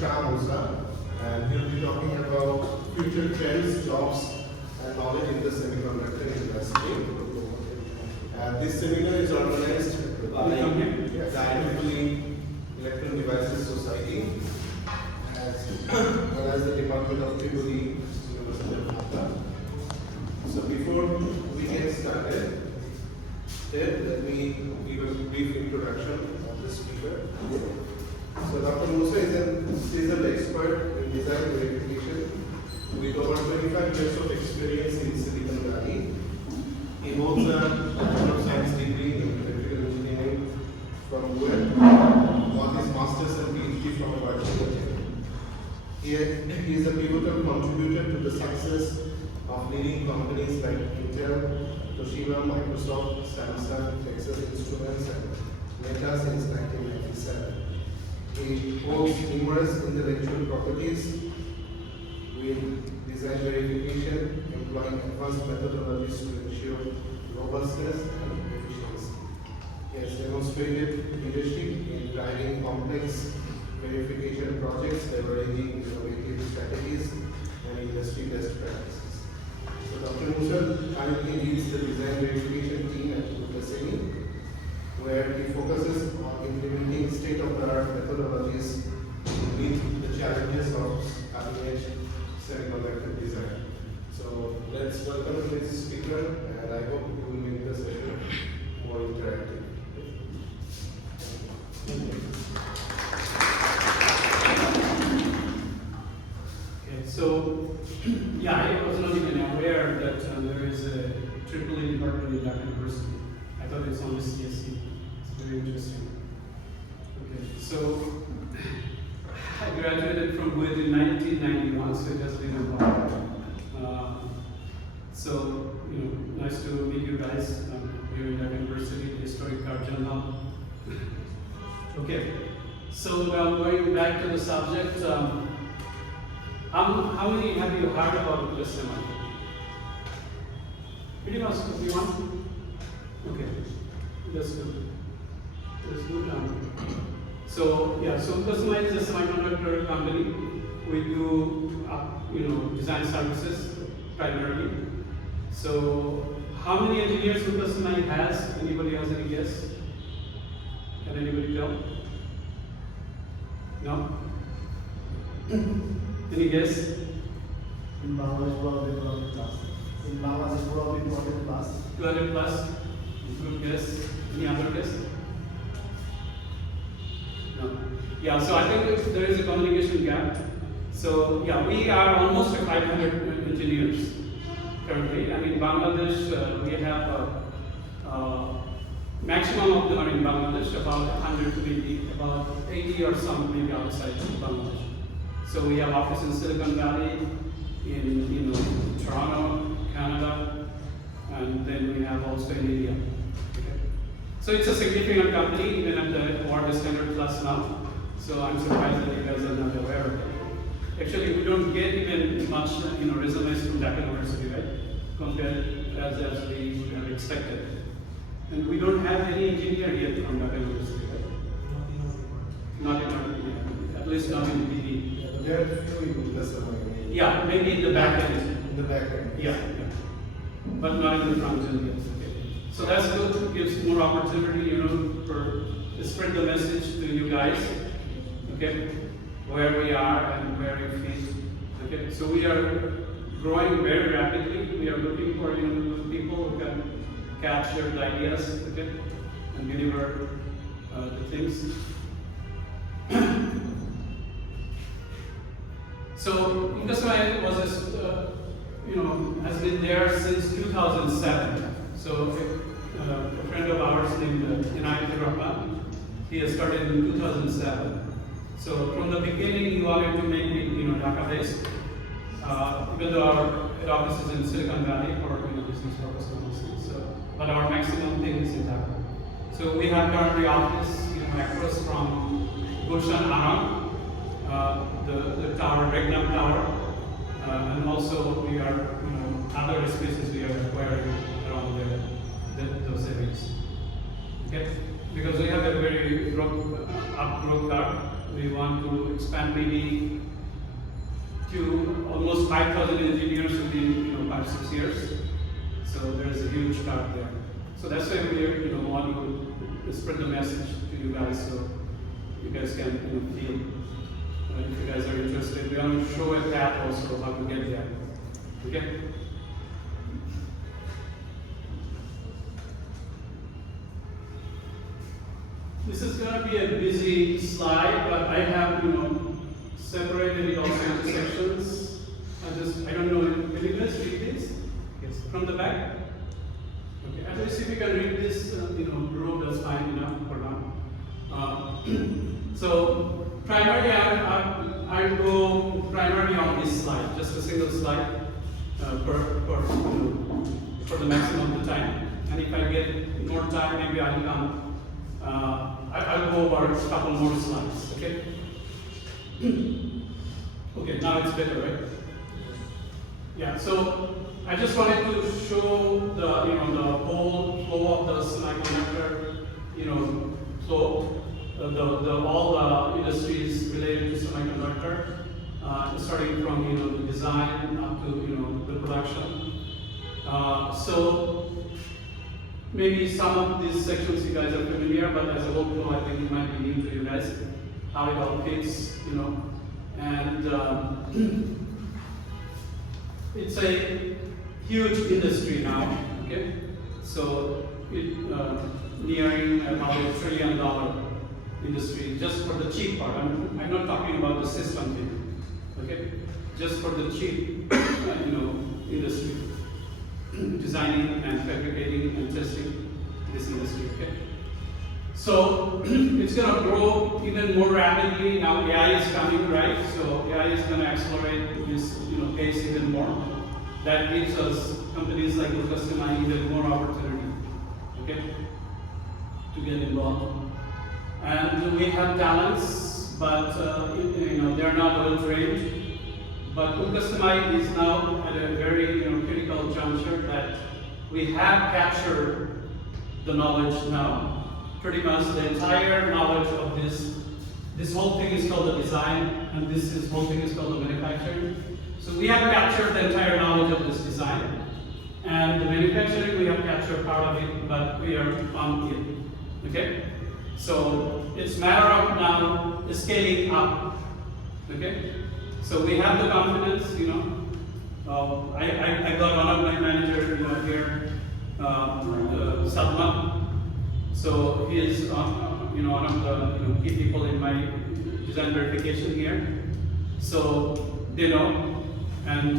Shah Musa, and he'll be talking about future trends, jobs, and knowledge in the semiconductor industry. This seminar is organized by the IEEE Electron Devices Society, as well as the Department of Pvt, University of Dhaka. So before we get started, let me give a brief introduction of the speaker. So Dr. Musa is a seasoned expert in design verification with over 25 years of experience in Silicon Valley. He holds a Bachelor of Science degree in electrical engineering from BUET, got his Masters and Ph.D. from a Bachelor. He is a pivotal contributor to the success of leading companies like Intel, Toshiba, Microsoft, Samsung, Texas Instruments, and Meta since 1997. He holds numerous intellectual properties with design verification, employing advanced methodologies to ensure robustness and efficiency. He has demonstrated leadership in driving complex verification projects, leveraging innovative strategies and industry best practices. So Dr. Musa currently leads the design verification team at ULKASEMI, where he focuses on implementing state-of-the-art methodologies to meet the challenges of cutting-edge semiconductor design. So let's welcome this speaker, and I hope you will make the session more interactive. Thank you. Okay, so yeah, I was not even aware that there is a AAA department in Dhaka University. I thought it's only CSC. It's very interesting. Okay, so I graduated from BUET in 1991, so it has been a while. So, nice to meet you guys here in Dhaka University, the historic Karjan Hall. Okay, so going back to the subject, how many have you heard about ULKASEMI? Pretty much everyone? Okay, that's good. That's good. So ULKASEMI is a semiconductor company. We do design services primarily. So how many engineers ULKASEMI has? Anybody has any guess? Can anybody tell? No? Any guess? In Bangladesh, probably 200 plus. In Bangladesh, probably 200 plus. 200 plus? Good guess. Any other guess? No. Yeah, so I think there is a communication gap. So yeah, we are almost 500 engineers currently. And in Bangladesh, we have maximum of them are in Bangladesh, about 120, about 80 or some maybe outside Bangladesh. So we have office in Silicon Valley, in Toronto, Canada, and then we have also in India. Okay. So it's a significant company, even at the award is 100 plus now. So I'm surprised that you guys are not aware of it. Actually, we don't get even much resumes from Dhaka University, right? Compared as we have expected. And we don't have any engineer yet from Dhaka University, right? Not in our, at least not in BD. There are a few in ULKASEMI. Yeah, maybe in the back end. In the back end. Yeah. But not in the front end yet. Okay. So that's good. It gives more opportunity, to spread the message to you guys. Okay, where we are and where you fit. Okay, so we are growing very rapidly. We are looking for people who can capture the ideas, okay, and deliver the things. So ULKASEMI has been there since 2007. So a friend of ours named Rahman, he has started in 2007. So from the beginning, he wanted to make it, Dhaka-based, even though our head office is in Silicon Valley for business purposes mostly. So, but our maximum thing is in Dhaka. So we have currently office, across from Gulshan Aram, the tower, Regnum Tower, and also we are, other spaces we are acquiring around those areas. Okay, because we have a very growth curve. we want to expand maybe to almost 5,000 engineers within 5-6 years. So there's a huge start there. So that's why we want to spread the message to you guys, so you guys can feel. If you guys are interested, we want to show a path also how to get there. Okay. This is going to be a busy slide, but I have separated it also into sections. I don't know. Can you guys read this? Yes. From the back. Okay. At least if you can read this, row, that's fine enough for now. So primarily, I go primarily on this slide, just a single slide for the maximum of the time. And if I get more time, maybe I'll come. I'll go over a couple more slides. Okay. Okay. Now it's better, right? Yeah. So I just wanted to show the the whole flow of the semiconductor flow. All the industries related to semiconductor, starting from the design up to the production. So maybe some of these sections you guys are familiar, but as a whole flow, I think it might be new to you guys, how it all fits, and it's a huge industry now. Okay, so it nearing about $1 trillion. Industry just for the cheap part. I'm not talking about the system thing. Okay, just for the cheap, industry, designing and fabricating and testing this industry. Okay, so it's going to grow even more rapidly. Now AI is coming, right? So AI is going to accelerate this, pace even more. That gives us companies like ULKASEMI even more opportunity. Okay, to get involved. And we have talents, but they're not well trained. But ULKASEMI is now at a very critical juncture that we have captured the knowledge now. Pretty much the entire knowledge of this whole thing is called the design, and this whole thing is called the manufacturing. So we have captured the entire knowledge of this design, and the manufacturing we have captured part of it, but we are on it. Okay. So it's a matter of now scaling up. Okay, so we have the confidence. I got one of my managers here, Salman. So he is one of the key people in my design verification here. So they know, and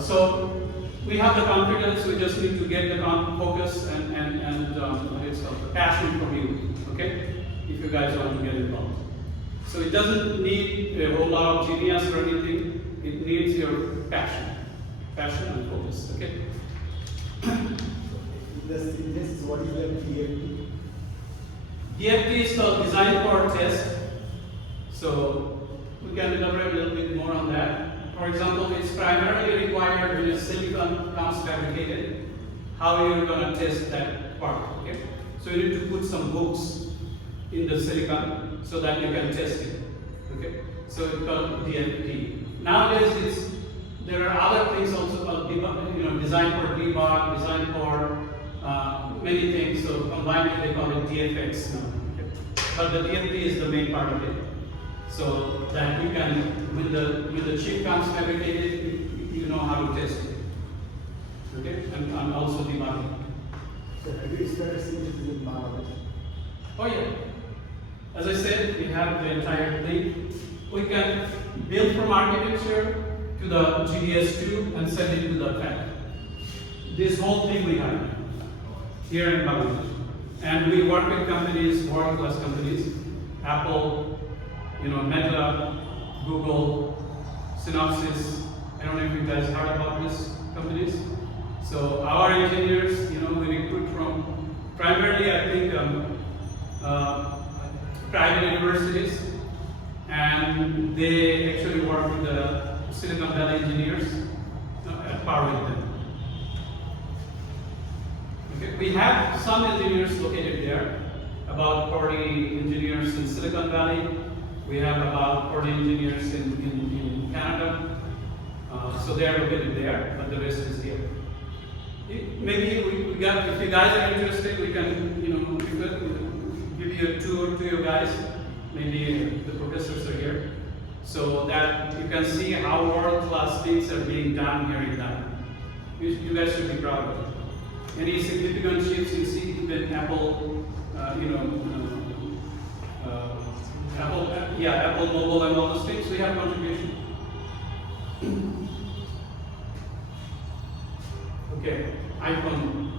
so we have the confidence. We just need to get the focus and it's called the passion from you. Okay, if you guys want to get involved. So it doesn't need a whole lot of genius or anything. It needs your passion and focus. Okay. This what is the PFT? PFT is called Design for Test. So we can elaborate a little bit more on that. For example, it's primarily required when a silicon comes fabricated, how you're going to test that part. Okay. So you need to put some hooks in the silicon so that you can test it. Okay. So it's called DFT. Nowadays, there are other things also called design for debug, design for many things. So combined, they call it DFX now. Okay. But the DFT is the main part of it. So that you can, when the chip comes fabricated, you know how to test it. Okay, and also debugging. So have you started seeing this in Bangladesh? Oh yeah. As I said, we have the entire thing. We can build from architecture to the GDS2 and send it to the fab. This whole thing we have here in Bangladesh. And we work with companies, world-class companies, Apple, Meta, Google, Synopsys. I don't know if you guys heard about these companies. So our engineers, we recruit from primarily, I think, private universities, and they actually work with the Silicon Valley engineers at par with them. Okay. We have some engineers located there, about 40 engineers in Silicon Valley, We have about 40 engineers in Canada. So they are located there, but the rest is here. Maybe if you guys are interested, we can, give you a tour to you guys. Maybe the professors are here, so that you can see how world-class things are being done here in Dhaka. You guys should be proud of it. Any significant shifts you see, even Apple, Apple Mobile and all those things, we have contribution. Okay, iPhone.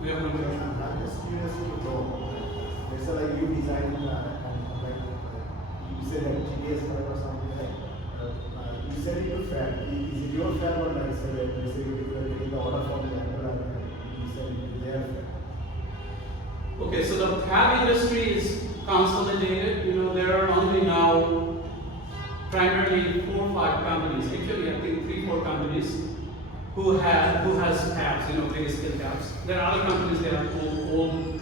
We have contribution. I'm just curious to know. Let's say like you design and like you said that GDS or something like. You said your fab. Is it your fab or like say that let's say you're getting the order from the Apple and you said it's their fab? Okay, so the fab industry is consolidated. There are only now primarily 4 or 5 companies. Actually, I think 3 or 4 companies who has fabs, big scale fabs. There are other companies that have old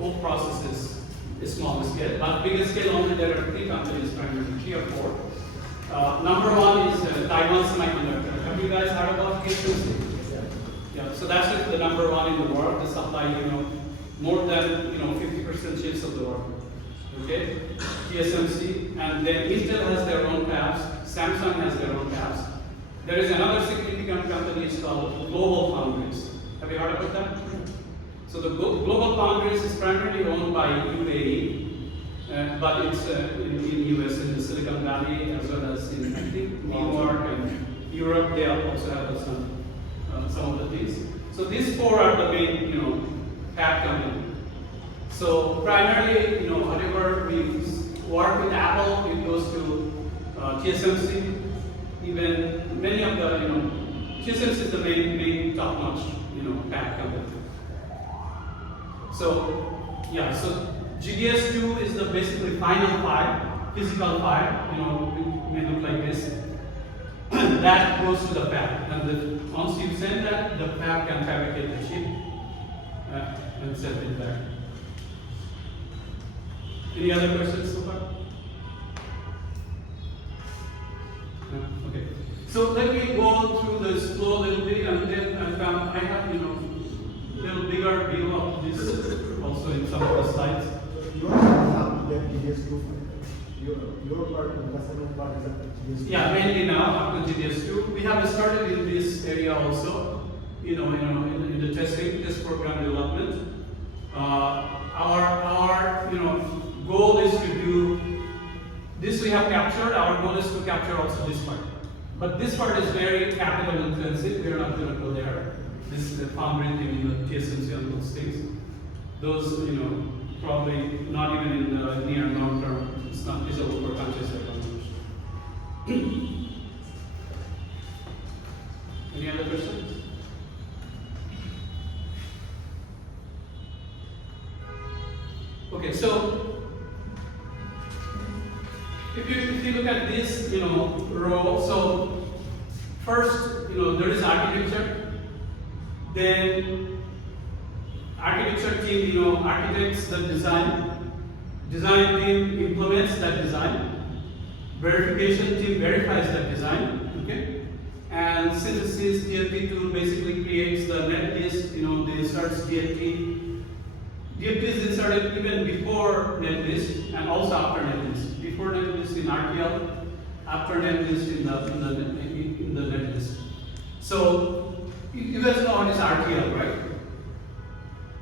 old processes, small scale. But big scale only there are 3 companies primarily, 3 or 4. Number 1 is Taiwan Semiconductor. Have you guys heard about TSMC? Yeah, so that's the number 1 in the world. They supply, more than 50% chips of the world. Okay, TSMC, and then Intel has their own fabs. Samsung has their own fabs. There is another significant company called Global Foundries. Have you heard about that? So the Global Foundries is primarily owned by UAE, but it's in US, in the Silicon Valley, as well as in, I think, New York and Europe. They also have some of the things. So these 4 are the main, fab companies. So primarily, whatever we work with Apple, it goes to TSMC. Even many of the, TSMC is the main top-notch, fab company. So yeah, so GDS2 is the basically final file, physical file. It may look like this. That goes to the fab, and once you send that, the fab can fabricate the chip and send it back. Any other questions so far? No? Okay. So let me go through this flow a little bit, and then I have little bigger view of this also in some of the slides. You have the GDS2. Your part, the customer part is at GDS2. Yeah, mainly now up to GDS2. We have started in this area also, in the test program development. Our goal is to do this. We have captured. Our goal is to capture also this part. But this part is very capital intensive. We are not going to go there. This is the foundry thing, TSMC and those things. Those, probably not even in the near long term. It's not feasible for countries like Bangladesh. Any other questions? Okay, so if you look at this, row, so first, there is architecture, then architecture team, architects the design team implements that design, verification team verifies that design, okay, and synthesis DFT tool basically creates the net list, they inserts DFT. DFT is inserted even before netlist and also after netlist. Before netlist in RTL, after netlist in the netlist. So you guys know what is RTL, right?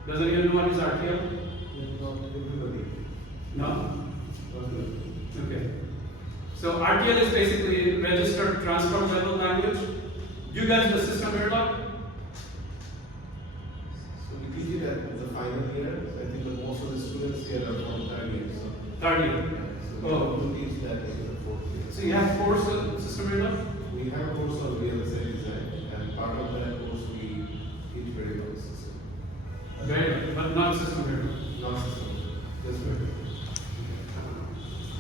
Does anyone know what is RTL? No? Okay. So RTL is basically registered transfer level language. Do you guys know the system Verilog? So we teach it at the final year. I think that most of the students here are from 3rd year. So 3rd year. So we teach that in the 4th year. So you have course on system Verilog? We have a course on ULKASEMI design, and part of that course we teach very well system. Very, but not system Verilog. Not system, just very.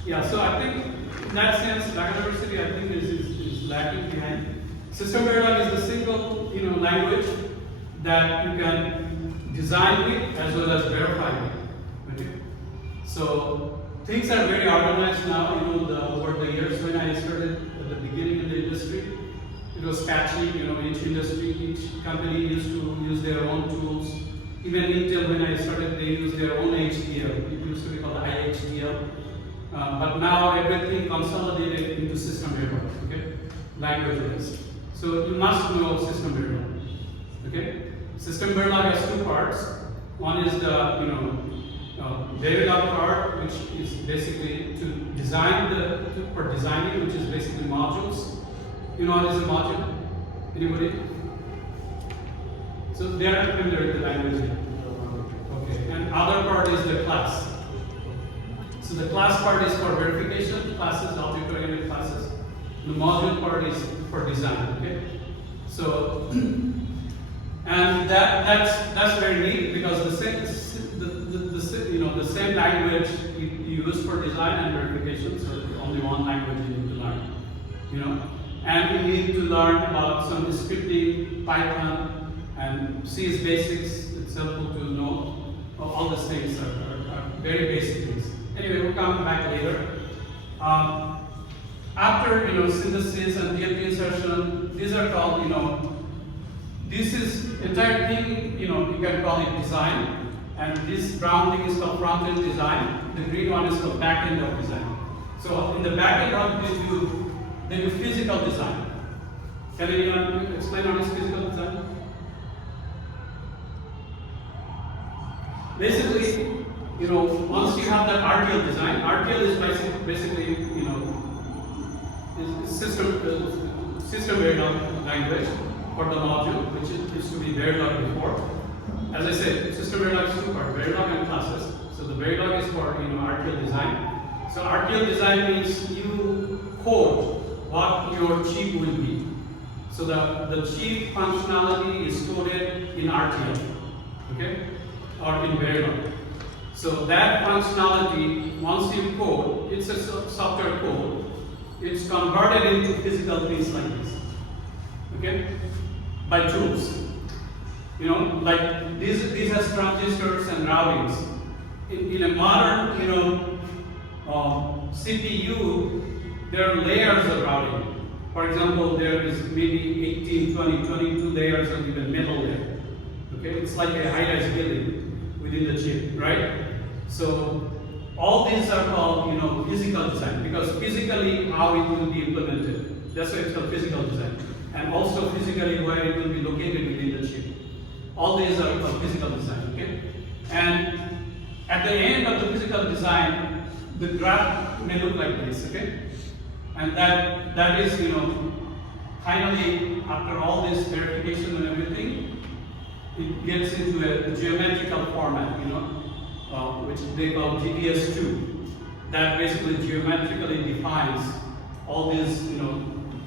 Yeah, so I think in that sense, Dhaka University I think is lacking behind. System Verilog is the single language that you can design with as well as verify with. Okay? So things are very organized now. You know, over the years when I started at the beginning in the industry, it was patchy. You know, each industry, each company used to use their own tools. Even Intel, when I started, they used their own HDL. It used to be called IHDL. But now everything consolidated into system Verilog, okay? Languages. So you must know system Verilog, okay? System Verilog has two parts. One is the, Verilog part, which is basically to design for designing, which is basically modules. You know what is a module? Anybody? So they are familiar with the language. Okay. And other part is the class. So the class part is for verification, classes, object-oriented classes. The module part is for design. Okay. So and that's very neat because the same language you use for design and verification. So only one language you need to learn. You know, and you need to learn about some scripting, Python, and C's basics. It's helpful to know all these things are very basic things. Anyway, we'll come back later. After synthesis and DFT insertion, these are called this is entire thing you can call it design, and this brown thing is called front end design. The green one is called back end of design. So in the back end of they do physical design. Can anyone explain what is physical design? Basically, once you have that RTL design, RTL is basically, is system Verilog language for the module, which used to be Verilog before. As I said, system Verilog is two parts, Verilog and classes. So the Verilog is for RTL design. So RTL design means you code what your chip will be. So the chip functionality is coded in RTL, okay, or in Verilog. So that functionality, once you code, it's a software code. It's converted into physical things like this, okay, by tools. Like these has transistors and routings. In a modern, CPU, there are layers of routing. For example, there is maybe 18, 20, 22 layers of even metal layer. Okay, it's like a high-rise building within the chip, right? So all these are called, physical design, because physically how it will be implemented. That's why it's called physical design, and also physically where it will be located within the chip. All these are called physical design. Okay, and at the end of the physical design, the graph may look like this. Okay. And that is, finally, after all this verification and everything, it gets into a geometrical format, which they call GDS2. That basically geometrically defines all these,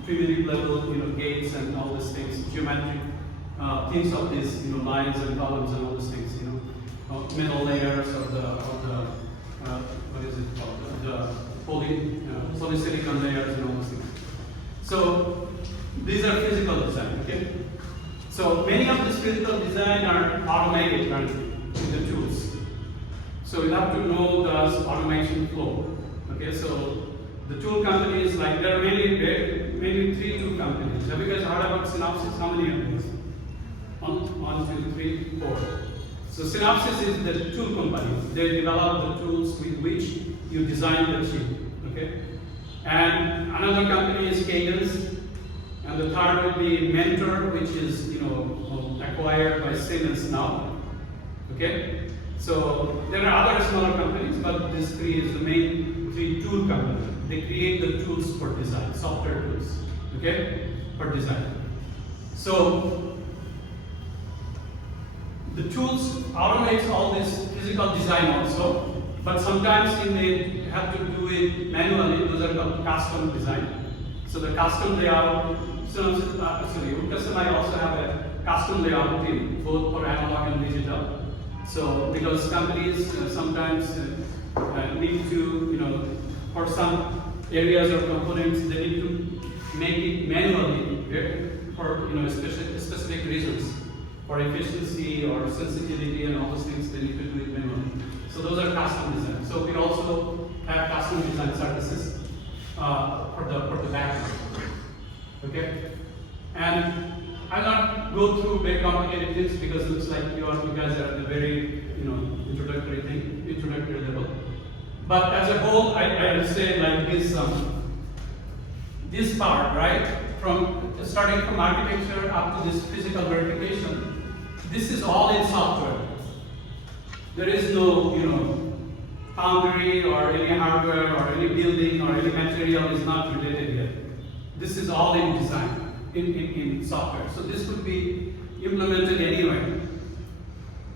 primitive level, gates and all these things, geometric things of these, lines and columns and all these things, middle layers of the what is it called? The polysilicon layers and all those things. So these are physical design, okay? So many of this physical design are automated currently in the tools. So you have to know the automation flow. Okay, so the tool companies, like there are mainly 3 tool companies. Have you guys heard about Synopsys? How many of these? 1, 2, 3, 4. So Synopsys is the tool company. They develop the tools with which you design the chip. Okay? And another company is Cadence, and the third will be Mentor, which is acquired by Siemens now. Okay? So there are other smaller companies, but these 3 is the main 3 tool companies. They create the tools for design, software tools. Okay? For design. So the tools automates all this physical design also. But sometimes you may have to do it manually. Those are called custom design. So the custom layout, ULKASEMI also have a custom layout team, both for analog and digital. So because companies sometimes need to, for some areas or components, they need to make it manually for specific reasons. For efficiency or sensitivity and all those things, they need to do it manually. So those are custom design. So we also have custom design services for the background. Okay? And I'll not go through very complicated things because it looks like you guys are at the very introductory level. But as a whole, I would say like this part, right? Starting from architecture up to this physical verification, this is all in software. There is no, foundry or any hardware or any building or any material is not related yet. This is all in design, in software. So this could be implemented anywhere.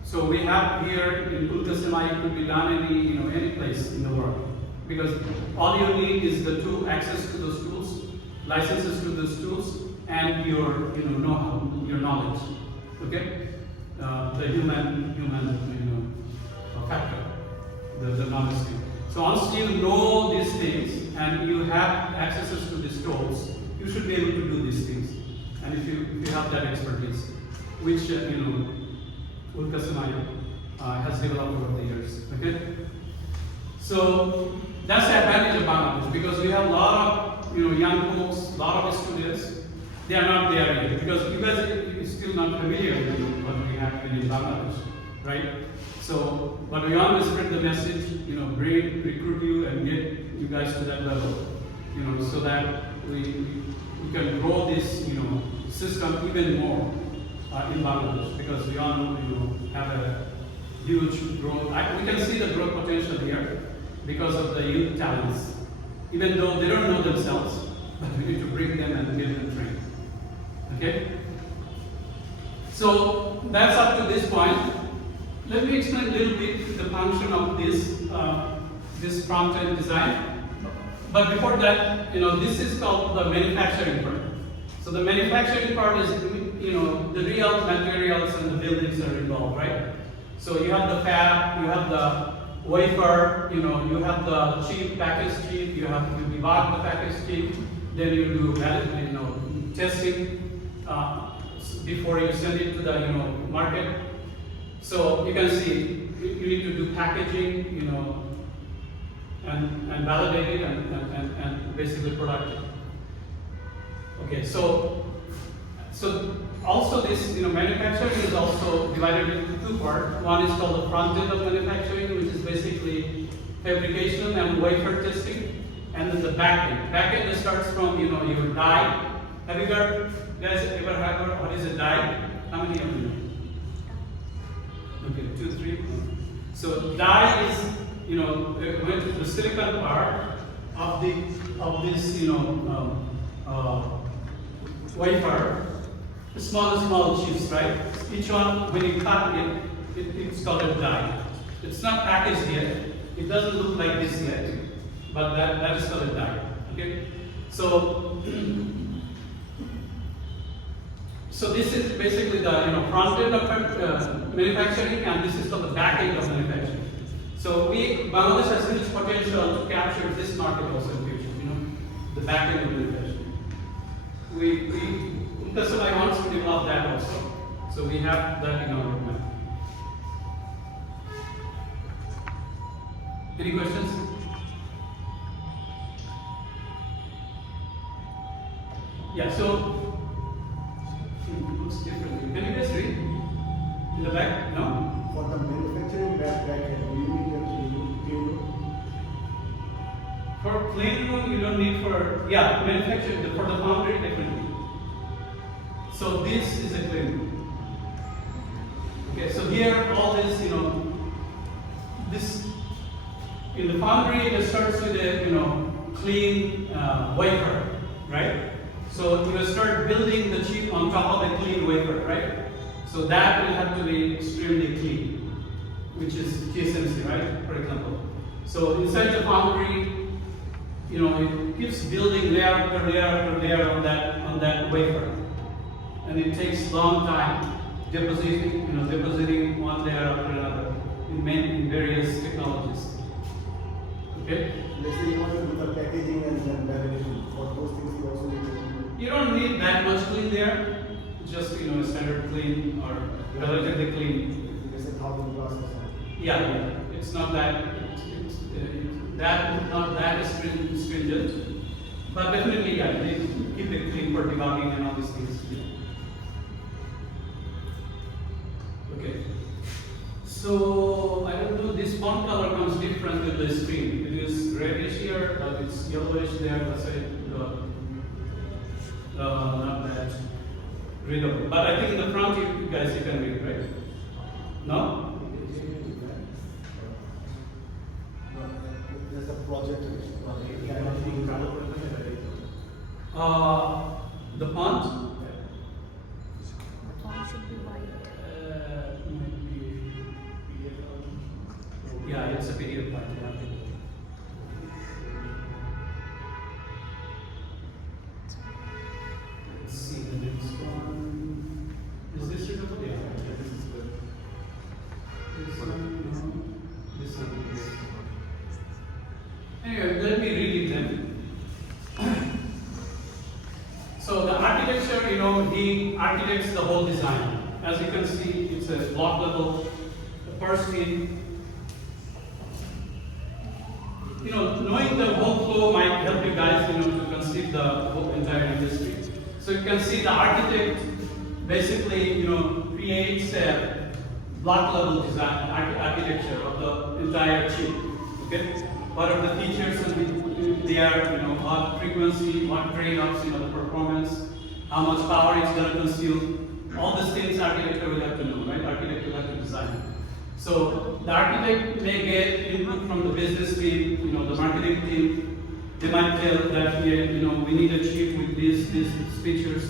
So we have here in ULKASEMI, it could be done any place in the world. Because all you need is the access to those tools, licenses to those tools, and your know-how, your knowledge. Okay? The human factor, the knowledge thing. So once you know these things and you have accesses to these tools, you should be able to do these things. And if you have that expertise, which ULKASEMI has developed over the years. Okay? So that's the advantage of Bangladesh, because we have a lot of young folks, a lot of students. They are not there yet because you guys are still not familiar with what we have in Bangladesh, right? So, but we want to spread the message, recruit you and get you guys to that level, so that we can grow this, system even more in Bangladesh, because we all have a huge growth. We can see the growth potential here because of the youth talents, even though they don't know themselves, but we need to bring them and get them trained. Okay? So that's up to this point. Let me explain a little bit the function of this front-end design. But before that, this is called the manufacturing part. So the manufacturing part is, the real materials and the buildings are involved, right? So you have the fab, you have the wafer, you have the chip, packaged chip, you debug the packaged chip, then you do testing before you send it to the market. So you can see you need to do packaging, and validate it and basically product it. Okay, so also this manufacturing is also divided into two parts. One is called the front end of manufacturing, which is basically fabrication and wafer testing, and then the back end. Back end starts from your die. Have you guys ever heard what is a die? How many of you know? Okay, 2, 3. So die is the silicon part of this wafer, small chips, right? Each one, when you cut it's called a die. It's not packaged yet. It doesn't look like this yet, but that is called a die. Okay, so this is basically the front end of manufacturing, and this is called the back end of manufacturing. So Bangladesh has huge potential to capture this market also in the future. The back end of manufacturing. ULKASEMI wants to develop that also. So we have that in our roadmap. Any questions? Yeah. So. Looks differently. Can you guys read? In the back? No? For the manufacturing back end, do you need a clean room? For clean room, you don't need manufacturing. For the foundry, definitely. So this is a clean room. Okay, so here all this, this in the foundry it starts with a clean wafer, right? So you will start building the chip on top of a clean wafer, right? So that will have to be extremely clean, which is TSMC, right? For example. So inside the foundry, it keeps building layer after layer after layer on that wafer, and it takes long time depositing one layer after another in various technologies. Okay. Let's say you want to do the packaging and then validation. For those things, you also need to. You don't need that much clean there. Just standard clean or relatively clean. It's a 1,000 process. Yeah. It's not that not that stringent, but definitely yeah, they keep it clean for debugging and all these things. Okay. So I don't know, this font color comes different with the screen. It is reddish here, but it's yellowish there. Let's say not that readable. But I think in the front, you guys you can read, right? No? There's a project. The font? The font should be white. Yeah, it's a PDF file. Yeah. Let's see the next one. Is this readable? Yeah, this is good. This one, no. This one, yes. Anyway, let me read it then. So the architecture, he architects the whole design. As you can see, it's a block level. The first thing, knowing the whole flow might help you guys, to conceive the whole entire industry. So you can see the architect basically, creates a block level design architecture of the entire chip. Okay, what are the features and they are, what frequency, what trade-offs, the performance, how much power it's going to consume. All these things architecture will have to know, right? Architect will have to design. So the architect may get input from the business team, the marketing team. They might tell that we need a chip with these features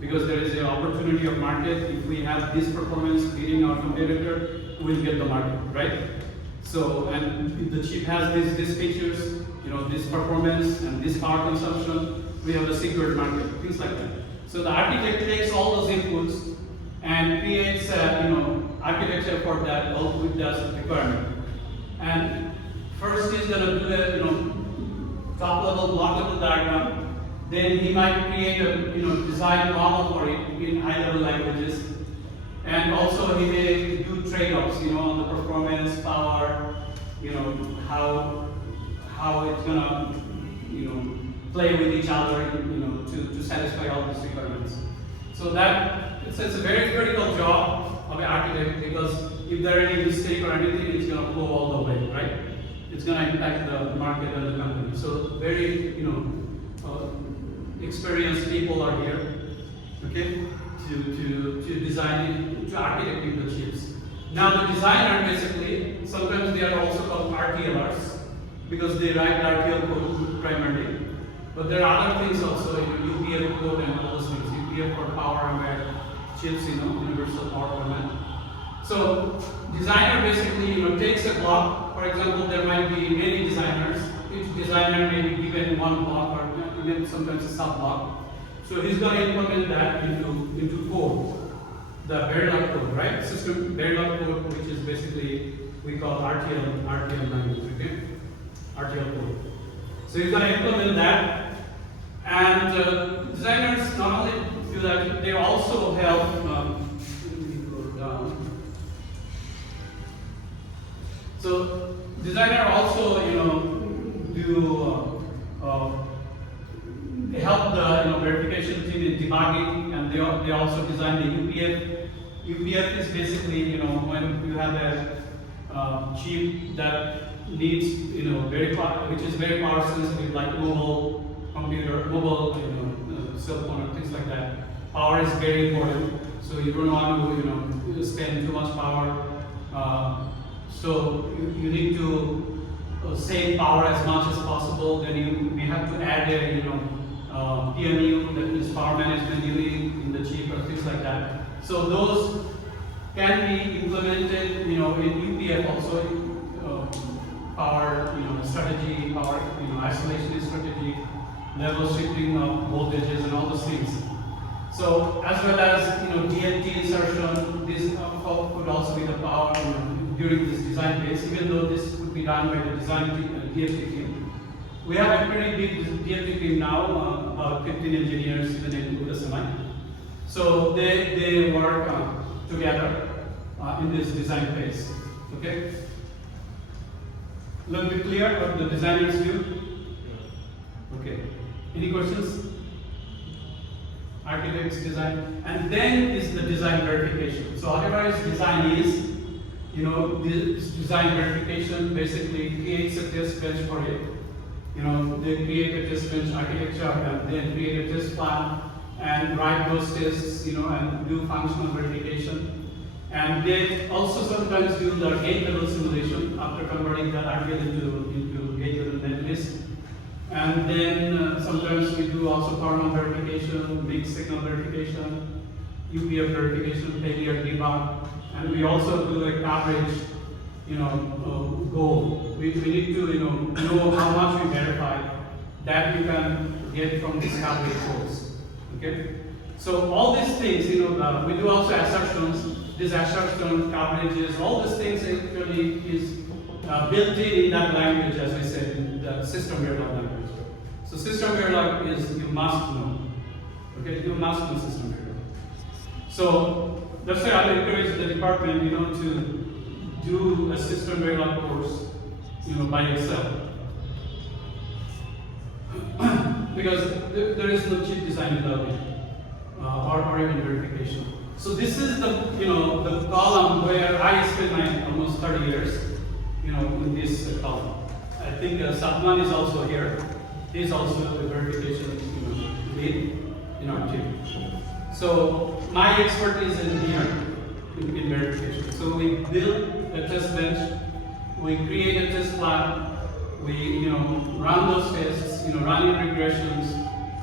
because there is an opportunity of market. If we have this performance beating our competitor, we'll get the market, right? So, and if the chip has these features, this performance and this power consumption, we have a secured market, things like that. So the architect takes all those inputs and creates architecture for that with that requirement. And first he's going to do a top level, block level diagram. Then he might create a design model for it in high level languages. And also he may do trade-offs, on the performance, power, how it's gonna, play with each other, to satisfy all these requirements. So that it's a very critical job of an architect because if there are any mistake or anything, it's gonna flow all the way, right? It's gonna impact the market and the company. So very, experienced people are here, okay, to design, to architect the chips. Now the designer basically, sometimes they are also called RTLers because they write RTL code primarily. But there are other things also, UPF code and all those things. UPF for power aware chips, universal power format. So designer basically, takes a block. For example, there might be many designers. Each designer may be given one block or even sometimes a sub block. So he's going to implement that into code, the Verilog code, right? System Verilog code, which is basically we call RTL language, okay? RTL code. So he's going to implement that, and designers not only do that, they also help. So designer also, do they help the verification team in debugging, and they also design the UPF. UPF is basically when you have a chip that needs which is very power sensitive, like mobile computer, mobile cell phone, or things like that. Power is very important, so you don't want to spend too much power. So you need to save power as much as possible. Then you may have to add a PMU, that is power management unit in the chip or things like that. So those can be implemented, in UPF also, power, strategy, power, isolation strategy, level shifting of voltages and all those things. So as well as, DFT insertion, this could also be the power, during this design phase, even though this could be done by the design team, DFT team. We have a pretty big DFT team now, about 15 engineers even in ULKASEMI. So they work together in this design phase, okay? A little bit clear what the designers do? Okay. Any questions? Architects design, and then is the design verification. So whatever is design is, this design verification basically creates a test bench for it. They create a test bench architecture and then create a test plan and write those tests, and do functional verification. And they also sometimes do the gate level simulation after converting the RTL into gate level netlist. And then sometimes we do also thermal verification, mixed signal verification, UPF verification, failure debug, and we also do a coverage, goal. We need to know how much we verify that we can get from this coverage goals. Okay, so all these things, we do also assertions. These assertion coverages, all these things actually is built in that language, as we said, in the system Verilog language. So system Verilog is you must know. Okay, you must know system Verilog. So that's why I encourage the department, to do a system Verilog course, by yourself. Because there is no chip design without it, or even verification. So this is the the column where I spent my almost 30 years, in this column. I think Satman is also here. He's also the verification lead in our team. So my expertise is here in verification. So we build a test bench, we create a test plan, we run those tests, run in regressions,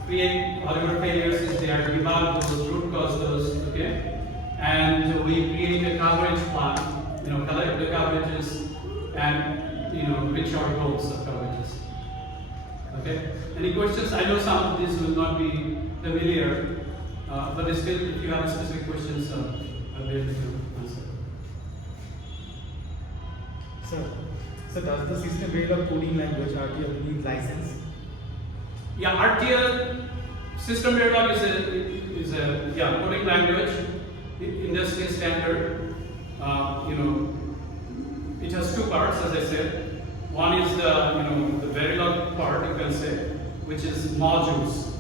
create whatever failures is there, debug those, root cause those, okay? And we create a coverage plan, collect the coverages and reach our goals of coverages. Okay? Any questions? I know some of these will not be familiar, but still, if you have specific questions, I'll be able to answer. So does the system Verilog coding language RTL need license? Yeah, RTL system Verilog is a coding language, industry standard. It has two parts, as I said. One is the Verilog part, you can say, which is modules.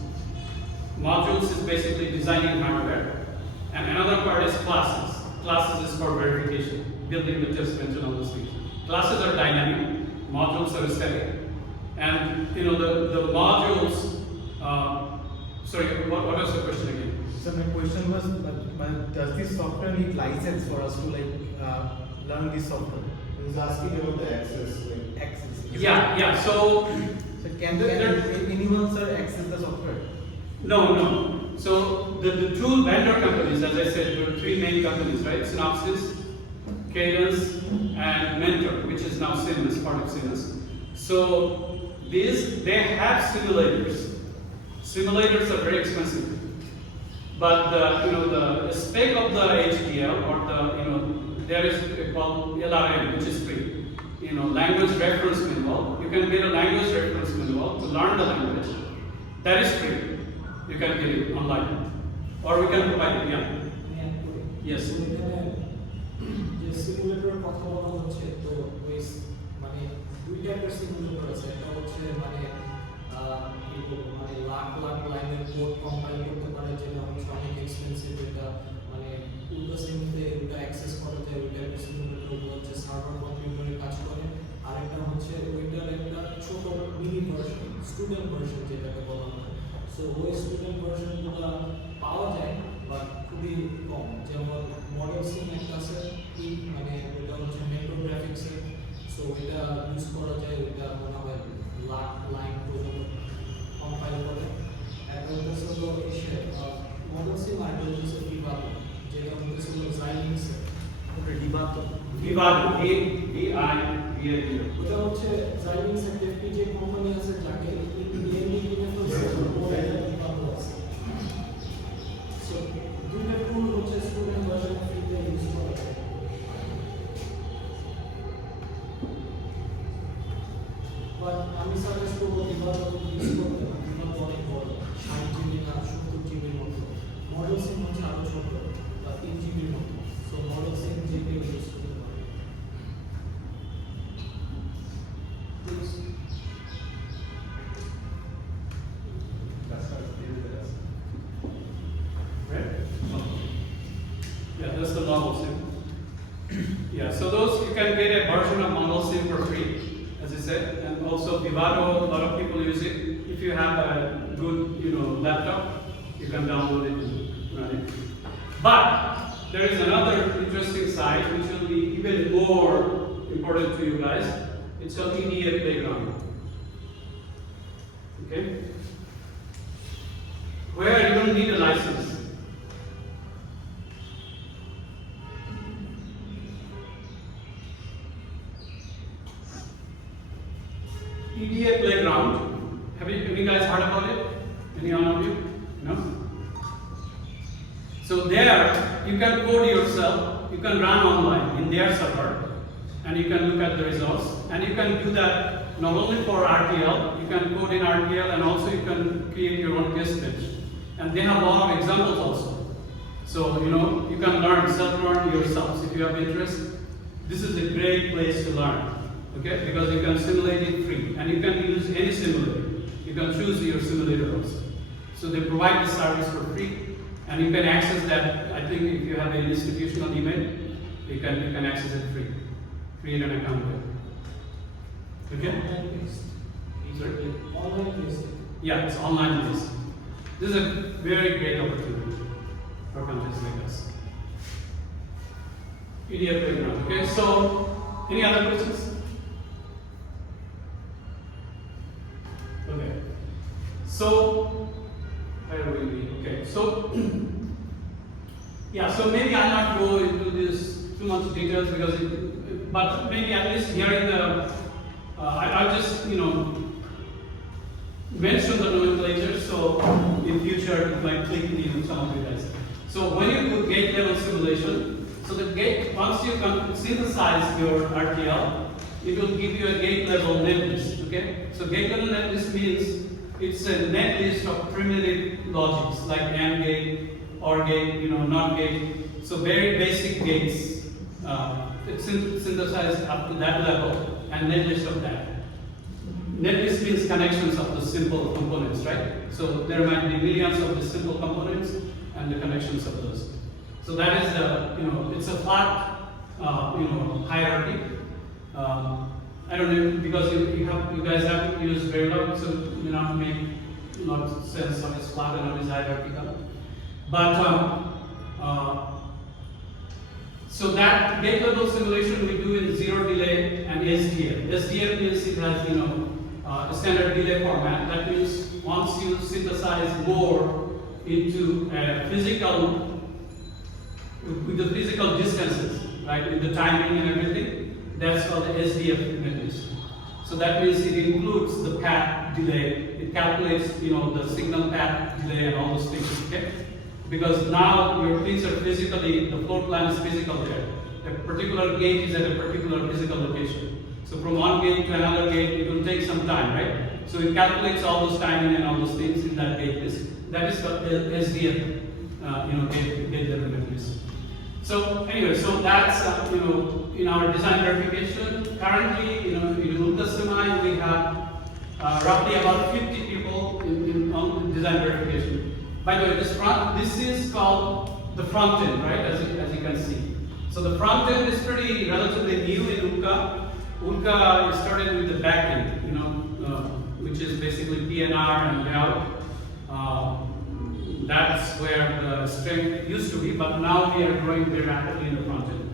Modules is basically designing hardware, and another part is classes. Classes is for verification, building the test bench and all those things. Classes are dynamic, modules are static, and the modules. Sorry, what was the question again? So my question was, does this software need license for us to learn this software? He was asking about the access. Access. Yeah. So can anyone access the software? No. So the two vendor companies, as I said, there are three main companies, right? Synopsys, Cadence, and Mentor, which is now Siemens, part of Siemens. So they have simulators. Simulators are very expensive, but the spec of the HDL or there is called LRM, which is free. Language reference manual. You can get a language reference manual to learn the language. That is free. You can get it online, or we can provide it. Yeah. Yes. সিমুলেটরের কথা বলা হচ্ছে তো ওই দুই টাইপের simulator আছে একটা হচ্ছে লাখ লাইনের কোড কম্পাইল করতে পারে যেটা হচ্ছে অনেক এক্সপেন্সিভ এটা ULKASEMI ওটা অ্যাক্সেস করা যায় ওই টাইপের সিমুলেটর হচ্ছে সার্ভার কম্পিউটারে কাজ করে আরেকটা হচ্ছে ওইটার একটা ছোট মিনি ভার্সন স্টুডেন্ট ভার্সন যেটাকে বলা হয় সো ওই স্টুডেন্ট ভার্সনগুলো পাওয়া যায় বাট খুবই কম যেমন মডেল সিম একটা আছে ওটা হচ্ছে মেট্রো গ্রাফিক্সের সো ওইটা ইউজ করা যায় ওইটা মনে হয় লাখ লাইন পর্যন্ত কম্পাইল করে এখন হচ্ছে তো এসে মডেল সিম আর হচ্ছে ডিবাগ যেটা হচ্ছে জাইলিংস ওটা ডিবাগ ওটা হচ্ছে জাইলিংস একটা যে কোম্পানি আছে যাকে ইএমডি কিনে ফেলছে ওটা ডিবাগ আছে সো দুইটা টুল হচ্ছে স্টুডেন্ট ভার্সন ফ্রিতে ইউজ করা যায় বাট আমি সাজেস্ট করবো ডিবাগ ইউজ করতে ডিবাগ অনেক বড় 60 জিবি না 70 জিবির মতো মডেল সিম হচ্ছে আরো ছোট বা 3 জিবির মতো সো মডেল সিম জিবি ইউজ করতে পারে also Vivado, a lot of people use it. If you have a good, laptop, you can download it and run it. But there is another interesting side which will be even more important to you guys. It's called EDA Playground. Okay? Where you don't need a license. EDA Playground. Have you guys heard about it? Any one of you? No? So there, you can code yourself, you can run online in their server, and you can look at the results. And you can do that not only for RTL, you can code in RTL, and also you can create your own test bench. And they have a lot of examples also. So, you can learn, self-learn yourselves if you have interest. This is a great place to learn. Okay, because you can simulate it free, and you can use any simulator. You can choose your simulator also. So they provide the service for free, and you can access that. I think if you have an institutional email, you can access it free. Create an account there. Okay? Online based. Sorry? Online based. Yeah, it's online based. This is a very great opportunity for countries like us. EDA Playground. Okay, so any other questions? Okay. So, where will we be? Okay. So, yeah. So maybe I'll not go into this too much details because, but maybe at least here in the, I'll just mention the nomenclature. So in future it might click in some of you guys. So when you do gate level simulation, so the gate once you synthesize your RTL, it will give you a gate level netlist. Okay. So gate level netlist means it's a netlist of primitive logics like AND gate, OR gate, NOT gate. So very basic gates. It's synthesized up to that level and netlist of that. Netlist means connections of the simple components, right? So there might be millions of the simple components and the connections of those. So that is the it's a flat hierarchy. I don't know because you guys have used Verilog, so it may not make a lot of sense what is flat and what is hierarchical. But so that gate level simulation we do in zero delay and SDF. SDF means it has a standard delay format. That means once you synthesize more into a physical with the physical distances, right, with the timing and everything, that's called the SDF netlist. So that means it includes the path delay. It calculates the signal path delay and all those things. Okay. Because now your things are physically, the floor plan is physical there. A particular gate is at a particular physical location. So from one gate to another gate, it will take some time, right? So it calculates all those timing and all those things in that gate list. That is called SDF, gate level netlist. So anyway, so that's in our design verification. Currently, in ULKASEMI, we have roughly about 50 people on design verification. By the way, this is called the front end, right? As you can see. So the front end is pretty relatively new in ULKA. ULKA started with the back end, which is basically PNR and layout. That's where the strength used to be, but now we are growing very rapidly in the front end.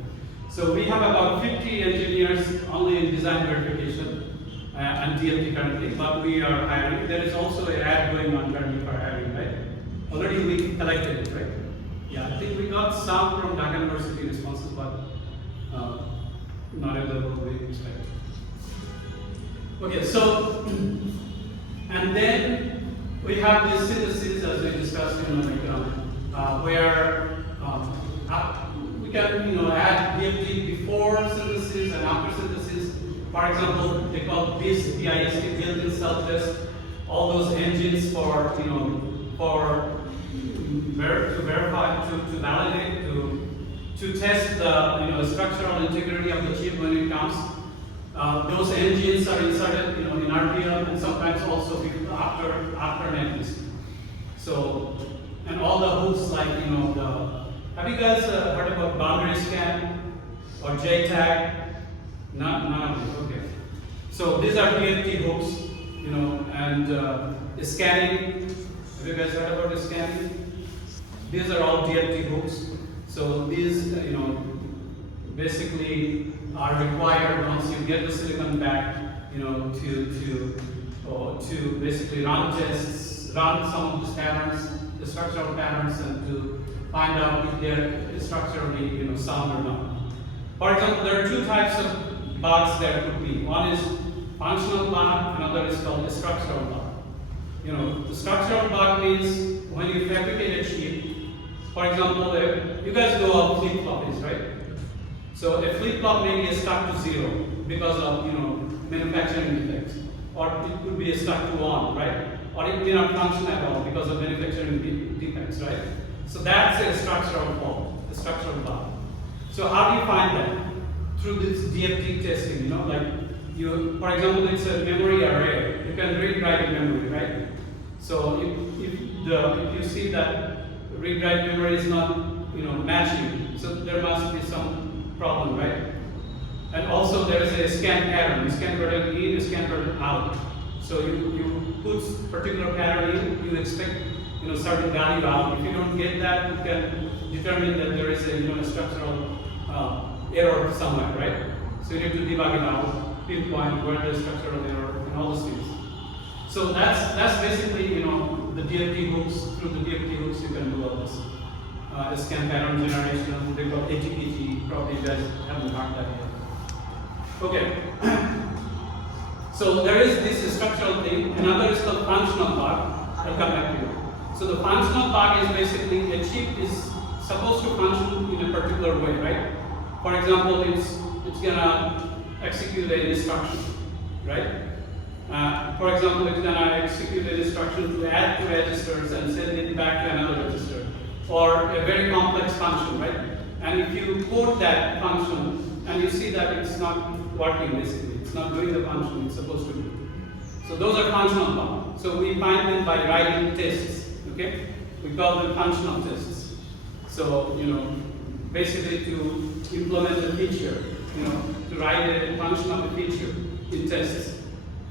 So we have about 50 engineers only in design verification and DLT currently, but we are hiring. There is also an ad going on currently for hiring, right? Already we collected it, right? Yeah, I think we got some from Dhaka University responses, but not at the level we expect. Okay, so, and then we have this synthesis as we discussed, where we can, add BFD before synthesis and after synthesis. For example, they call BIST, built-in self-test, all those engines for, to verify, to validate, to test the, structural integrity of the chip when it comes. Those engines are inserted, in RTL and sometimes also after netlist. So, and all the hooks like, have you guys heard about boundary scan or JTAG? None of it. Okay. So these are BFT hooks, you know, and scanning. Have you guys heard about the scanning? These are all DFT hooks. So these, you know, basically are required once you get the silicon back, you know, to basically run tests, run some of the patterns, the structural patterns, and to find out if they're structurally, you know, sound or not. For example, there are two types of bugs there could be. One is functional bug, another is called a structural bug. You know, the structural bug means when you fabricate a chip, for example, you guys know how flip-flop is, right? So a flip-flop may be stuck to 0 because of, you know, manufacturing defects. Or it could be stuck to 1, right? Or it may not function at all because of manufacturing defects, right? So that's a structural fault, a structural bug. So how do you find that? Through this DFT testing, you know, like for example, it's a memory array. You can read-write memory, right? So if you see that read-write memory is not, you know, matching, so there must be some problem, right? And also there is a scan pattern, scan pattern in, scan pattern out. So you put particular pattern in, you expect, you know, certain value out. If you don't get that, you can determine that there is a, you know, a structural error somewhere, right? So you need to debug it out, pinpoint where the structural error and all those things. So that's basically, you know, the DFT hooks. Through the DFT hooks, you can do all this. Scan pattern generation, they call ATPG. Probably you guys haven't heard that yet. Okay. So there is this structural thing. Another is called functional bug. I'll come back to you. So the functional bug is basically a chip is supposed to function in a particular way, right? For example, it's gonna execute an instruction, right? For example, it's gonna execute an instruction to add to registers and send it back to another register, or a very complex function, right? And if you code that function and you see that it's not working, basically, it's not doing the function it's supposed to do. So those are functional bugs. So we find them by writing tests, okay? We call them functional tests. So, you know, basically to implement a feature, you know, to write a function of a feature in tests.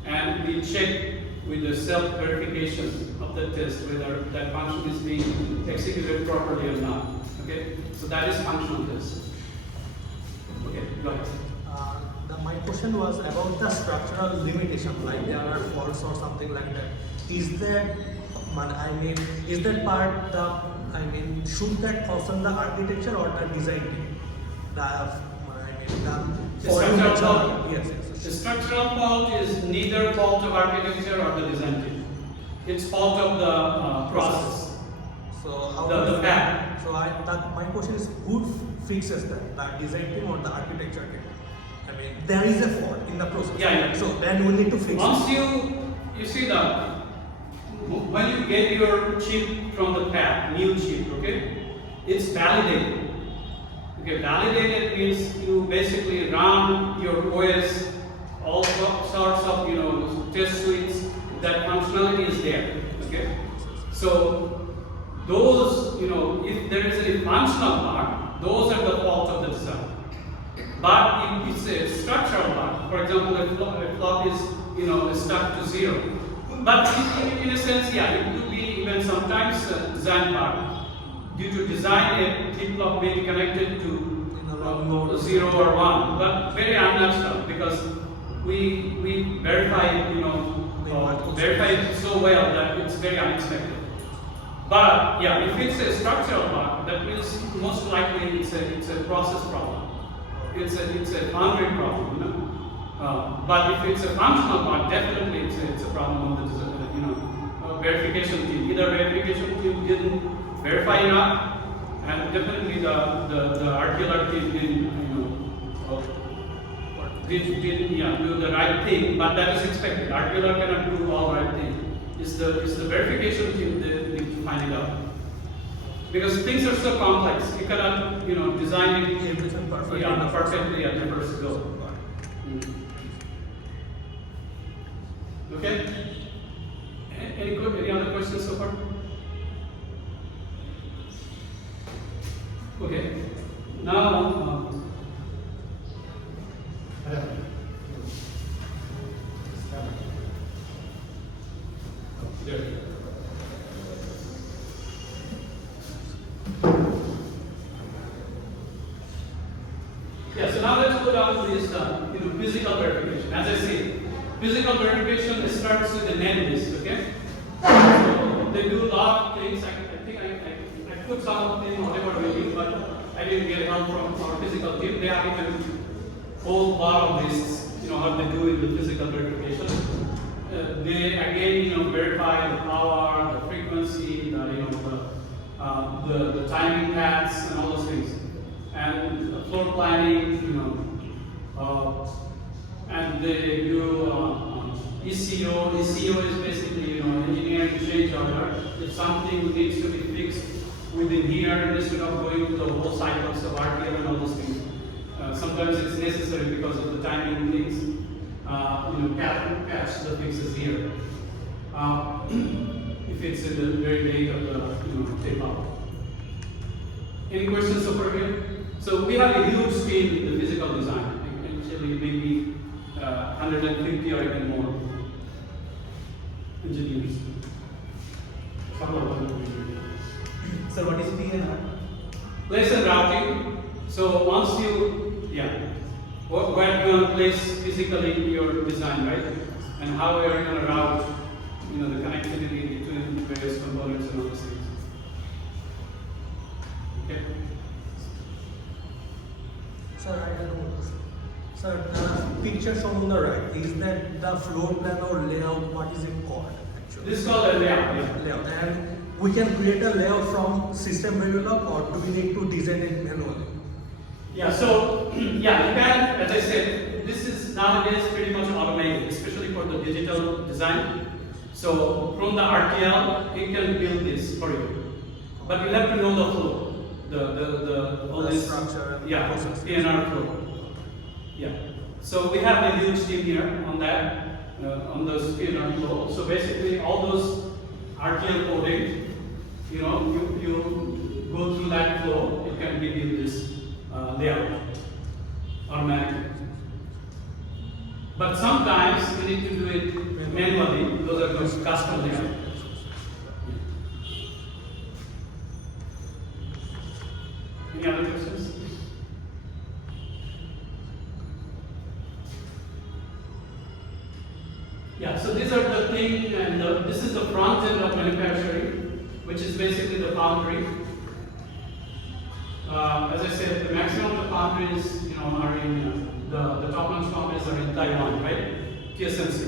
And we check with the self-verification of the test whether that function is being executed properly or not. Okay? So that is functional test. Okay, go ahead. My question was about the structural limitation, like there are faults or something like that. Is that, is that part should that concern the architecture or the design team? The structural fault. Yes. The structural fault is neither fault of architecture or the design team. It's fault of the process. So how the fab. So my question is, who fixes that? The design team or the architecture team? I mean, there is a fault in the process. Yeah. So then we need to fix Once it. you see when you get your chip from the fab, new chip, okay, it's validated. Okay, validated means you basically run your OS, all sorts of, you know, test suites, that functionality is there. Okay, so those, you know, if there is a functional bug, those are the fault of the design. But if it's a structural bug, for example, a flop is, you know, stuck to 0. But in a sense, yeah, it could be even sometimes a design bug. Due to design, a flip-flop may be connected to 0 or 1, but very unnatural because we verify, you know, verify it so well that it's very unexpected. But yeah, if it's a structural bug, that means most likely it's a process problem. It's a boundary problem, you know. But if it's a functional bug, definitely it's a problem of the, you know, verification team. Either verification team didn't verify enough, and definitely the RTLR team didn't, you know, didn't do the right thing. But that is expected. RTLR cannot do all right thing. It's the verification team that need to find it out. Because things are so complex, you cannot, you know, design it perfectly at the first go. Okay? Any other questions so far? Okay. Now, There. Yeah, so now let's go down to this physical verification. As I say, physical verification starts with the net list, okay? So they do a lot of things. I think I put some of them whatever we did, but I didn't get help from our physical team. They have even whole lot of lists, how they do in the physical verification. They again, verify the power, the frequency, the timing paths, and all those things. And floor planning, and they do ECO. ECO is basically, engineering change order. If something needs to be fixed within here, instead of going to the whole cycles of RTL and all those things. Sometimes it's necessary because of the timing things. Catch the fixes here. If it's in the very late of the tape out. Any questions over here? So we have a huge team in the physical design. Actually, maybe 150 or even more engineers. Some of them. So what is PNR? Place and routing. So once you, where you want to place physically your design, right? And how are you going to route, the connectivity between various components and all those things. Okay. Sir, I don't know. Sir, the picture shown on the right, is that the floor plan or layout? What is it called actually? This is called a layout. Yeah. Layout. And we can create a layout from system Verilog, or do we need to design it manually? Yeah, so, you can, as I said, this is nowadays pretty much automated, especially for the digital design. So, from the RTL, it can build this for you. But you have to know the flow, all this structure, process. PNR flow. Yeah. So, we have a huge team here on that, on those PNR flow. So, basically, all those RTL coding, you go through that flow, it can give you this layout automatically. But sometimes you need to do it manually. Those are those custom layout. Any other questions? Yeah, so these are the thing, and this is the front end of manufacturing, which is basically the foundry. As I said, the maximum of the foundries, are in the top-notch foundries are in Taiwan, right? TSMC.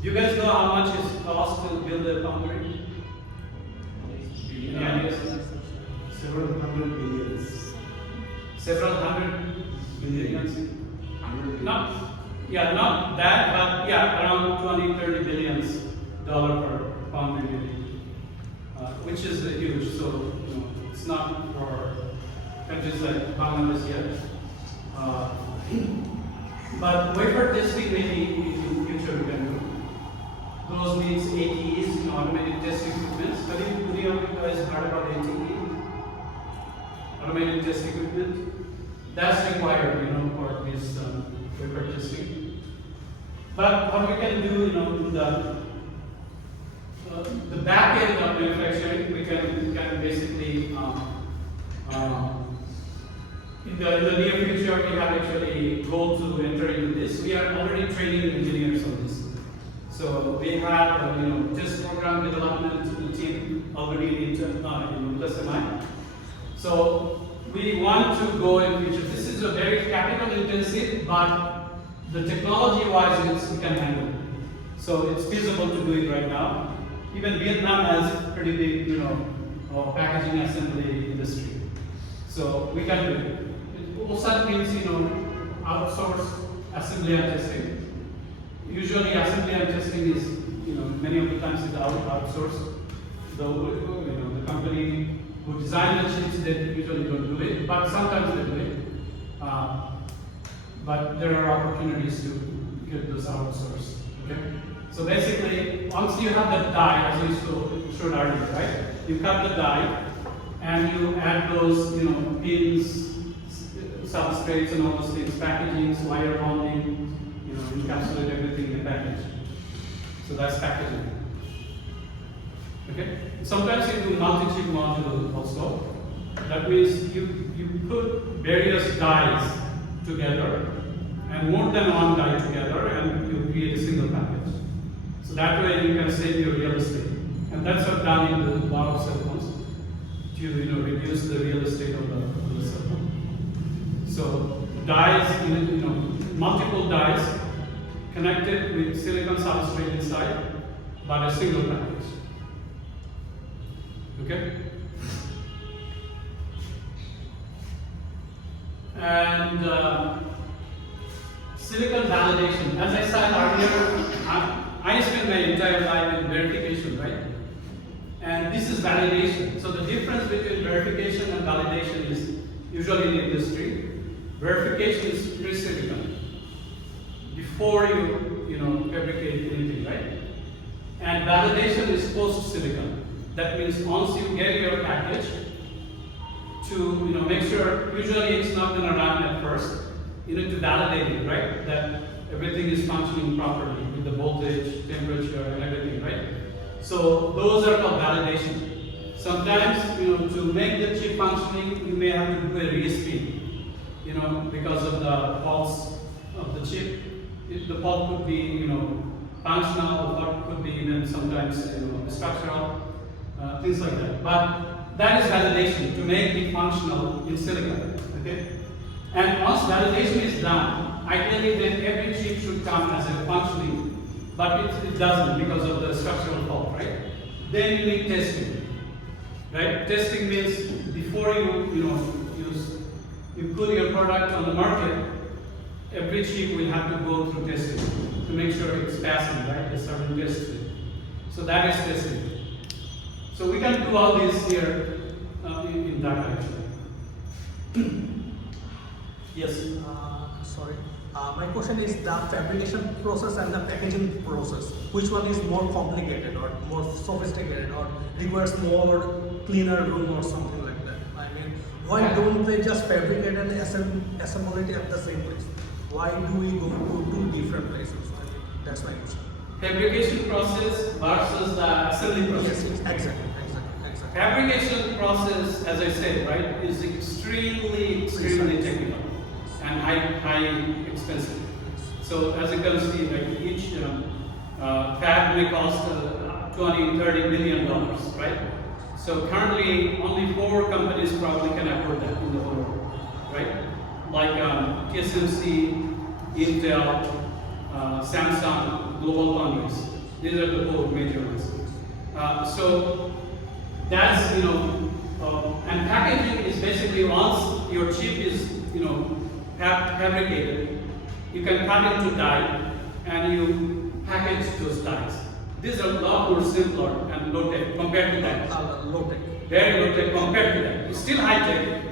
Do you guys know how much it costs to build a foundry? Any ideas? Several hundred billions. Several hundred billions. Not that, but around 20-30 billions dollar per foundry building, which is huge. So it's not for countries like Bangladesh yet. But wafer testing maybe in future we can do. Those means ATEs, automated test equipment. Have any of you guys heard about ATE? Automated test equipment. That's required, for this wafer testing. But what we can do, in the back end of manufacturing, we can basically in the near future, we have actually goal to enter into this. We are already training engineers on this. So we have, test program development team already in ULKASEMI. So we want to go in future. This is a very capital intensive, but the technology-wise, we can handle. So it's feasible to do it right now. Even Vietnam has pretty big, packaging assembly industry. So we can do it. It also means, outsource assembly and testing. Usually assembly and testing is, many of the times it's outsourced. The company who design the chips, they usually don't do it, but sometimes they do it. But there are opportunities to get those outsourced. Okay? So basically, once you have the die, as you showed earlier, right? You cut the die, and you add those, pins, substrates, and all those things, packaging, wire bonding, encapsulate everything in the package. So that's packaging. Okay? Sometimes you do multi-chip module also. That means you put various dies together and more than one die together and you create a single package. So that way you can save your real estate. And that's what done in the lot of cell phones to reduce the real estate of the cell phone. So dies, multiple dies connected with silicon substrate inside, but a single package. Okay? And silicon validation. As I said earlier, I spent my entire life in verification, right? And this is validation. So the difference between verification and validation is usually in industry. Verification is pre-silicon, before you fabricate anything, right? And validation is post-silicon. That means once you get your package, to make sure, usually it's not going to run at first. You need to validate it, right? That everything is functioning properly with the voltage, temperature, and everything, right? So those are called validation. Sometimes, to make the chip functioning, you may have to do a re-spin, because of the faults of the chip. The fault could be, functional, or it could be even sometimes, structural, things like that. But that is validation, to make it functional in silicon, okay? And once validation is done, ideally then every chip should come as a functioning, but it doesn't because of the structural fault, right? Then you need testing, right? Testing means before you put your product on the market, every chip will have to go through testing to make sure it's passing, right? A certain test. So that is testing. So we can do all this here in that actually. Yes. Sorry. My question is the fabrication process and the packaging process. Which one is more complicated or more sophisticated or requires more cleaner room or something like that? I mean, why don't they just fabricate and assemble it at the same place? Why do we go to two different places? I mean, that's my question. Fabrication process versus the assembly process. Yes, exactly. Fabrication process, as I said, right, is extremely technical and high expensive. So as you can see, like each fab may cost $20-30 million, right? So currently, only 4 companies probably can afford that in the whole world, right? Like TSMC, Intel, Samsung, Global Foundries. These are the 4 major ones. So that's and packaging is basically once your chip is fabricated, you can cut into die and you package those dies. These are a lot more simpler and low tech compared to that. Low tech. Very low tech compared to that. It's still high tech,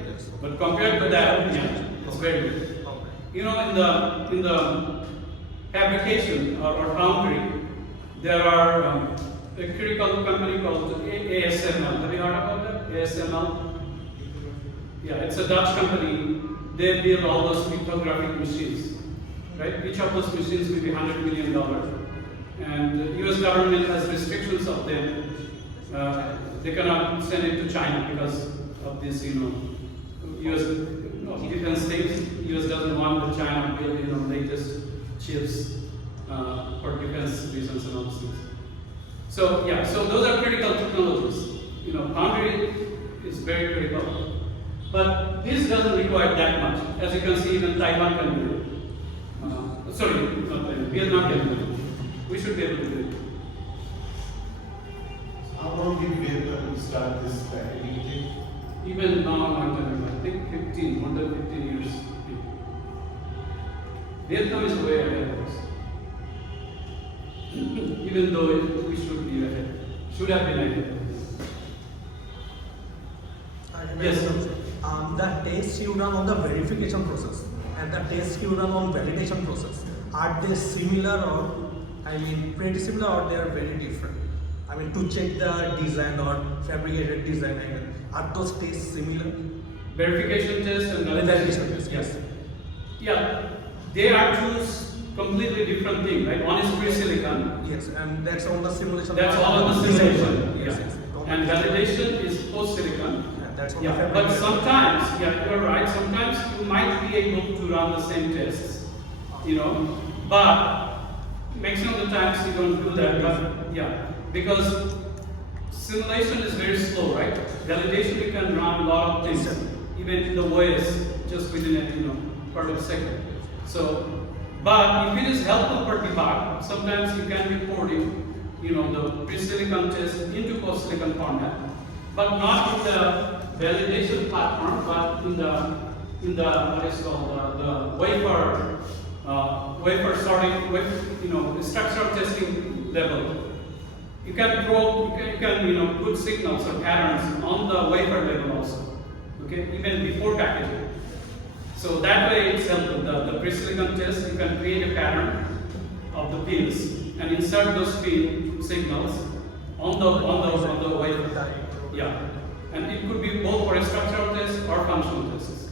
but compared to that, it's very good. In the fabrication or foundry, there are a critical company called ASML. Have you heard about that? ASML? Yeah, it's a Dutch company. They build all those lithographic machines, right? Each of those machines will be $100 million. And the US government has restrictions of them. They cannot send it to China because of this, US defense things. US doesn't want the China to build, latest chips for defense reasons and all those things. So yeah, so those are critical technologies. Foundry is very critical. But this doesn't require that much. As you can see, even Taiwan can do it. Sorry, not Taiwan, Vietnam can do it. We should be able to do it. How long did Vietnam start this packaging thing? Even now, I think more than 15 years. Vietnam is way ahead of us. Even though we should be ahead. Should have been ahead. Yes. The tests you run on the verification process and the tests you run on validation process, are they similar or, pretty similar, or they are very different? To check the design or fabricated design, are those tests similar? Verification test and validation test. Yes. Yeah, they are two completely different thing, right? One is pre-silicon. Yes, and that's on the simulation. That's all on the simulation. Yes, Yeah. yes. And validation is post-silicon. Yeah, that's on the Yeah, fabric. but sometimes, yeah, you're right. Sometimes you might be able to run the same tests, but maximum of the times you don't do that. But yeah, because simulation is very slow, right? Validation you can run a lot of things, even the OS, just within a part of a second. So, but if it is helpful for debug, sometimes you can be porting, the pre-silicon test into post-silicon format, but not in the validation platform, but in the what is called the wafer sorting, structural testing level. You can probe, you can put signals or patterns on the wafer level also. Okay, even before packaging. So that way it's helpful. The pre-silicon test, you can create a pattern of the pins and insert those pin signals on the wafer. Yeah, and it could be both for a structural test or functional tests.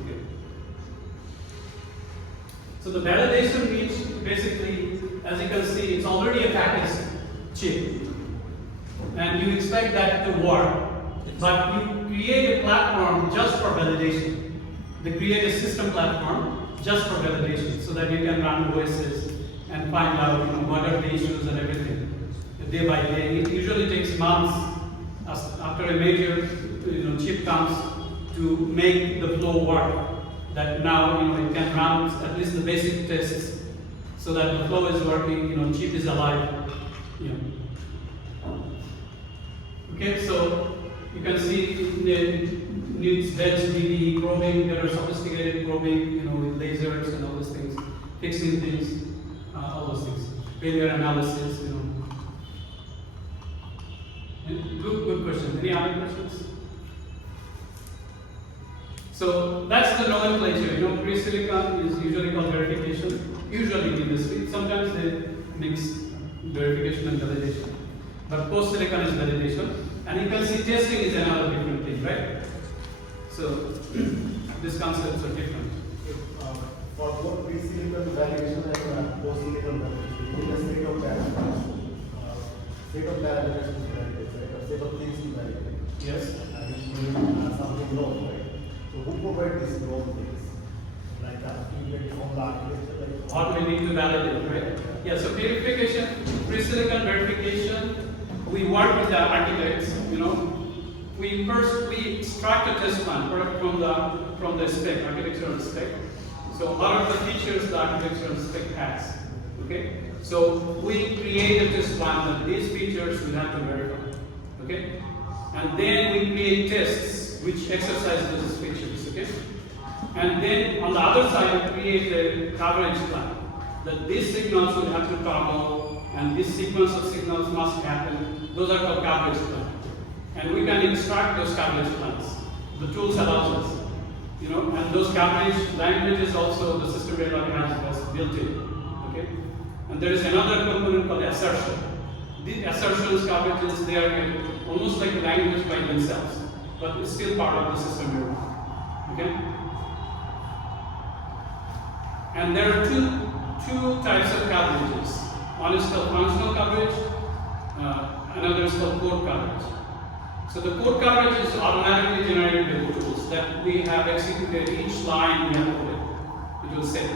Okay. So the validation means basically, as you can see, it's already a packaged chip, and you expect that to work, but you create a platform just for validation. They create a system platform just for validation, so that you can run OSs and find out what are the issues and everything day by day. It usually takes months after a major chip comes to make the flow work. That now it can run at least the basic tests so that the flow is working, chip is alive. Okay, so you can see it needs DB probing. There are sophisticated probing, with lasers and all those things, fixing things, all those things. Failure analysis, And good question. Any other questions? So that's the nomenclature. Pre-silicon is usually called verification. Usually in industry, sometimes they mix verification and validation. But post-silicon is validation. And you can see testing is another different thing, right? So these concepts are different. For both pre-silicon validation and post-silicon validation, we need a set of parameters. Set of parameters to validate, right? A set of things to validate. Yes. And we need something known, right? So who provide these known things? Like you get from the architecture, like What we need to validate, right? Yeah, so verification, pre-silicon verification, we work with the architects, we extract a test plan from the spec, architectural spec. So what are the features the architectural spec has? Okay? So we create a test plan that these features we have to verify. Okay? And then we create tests which exercise those features. Okay? And then on the other side we create a coverage plan that these signals will have to toggle and this sequence of signals must happen. Those are called coverage plans. And we can extract those coverage plans. The tools allows us. And those coverage languages also the system verilog has built in. Okay? And there is another component called assertion. These assertions, coverages, they are almost like a language by themselves, but it's still part of the system verilog. Okay? And there are two types of coverages. One is called functional coverage, another is called code coverage. So the code coverage is automatically generated by tools that we have executed each line we have coded. It will say,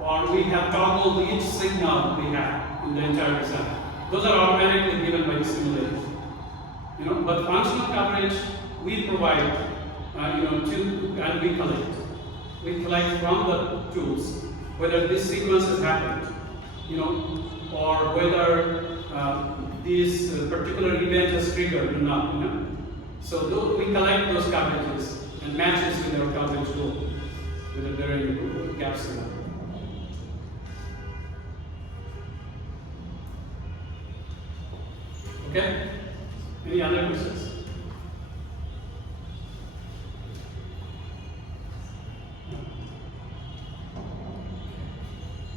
or we have toggled each signal we have in the entire design. Those are automatically given by the simulation. But functional coverage we provide, and we collect. We collect from the tools whether this sequence has happened, or whether this particular event has triggered or not. So we collect those coverages and matches with our coverage goal, whether there are any gaps or not. Okay? Any other questions?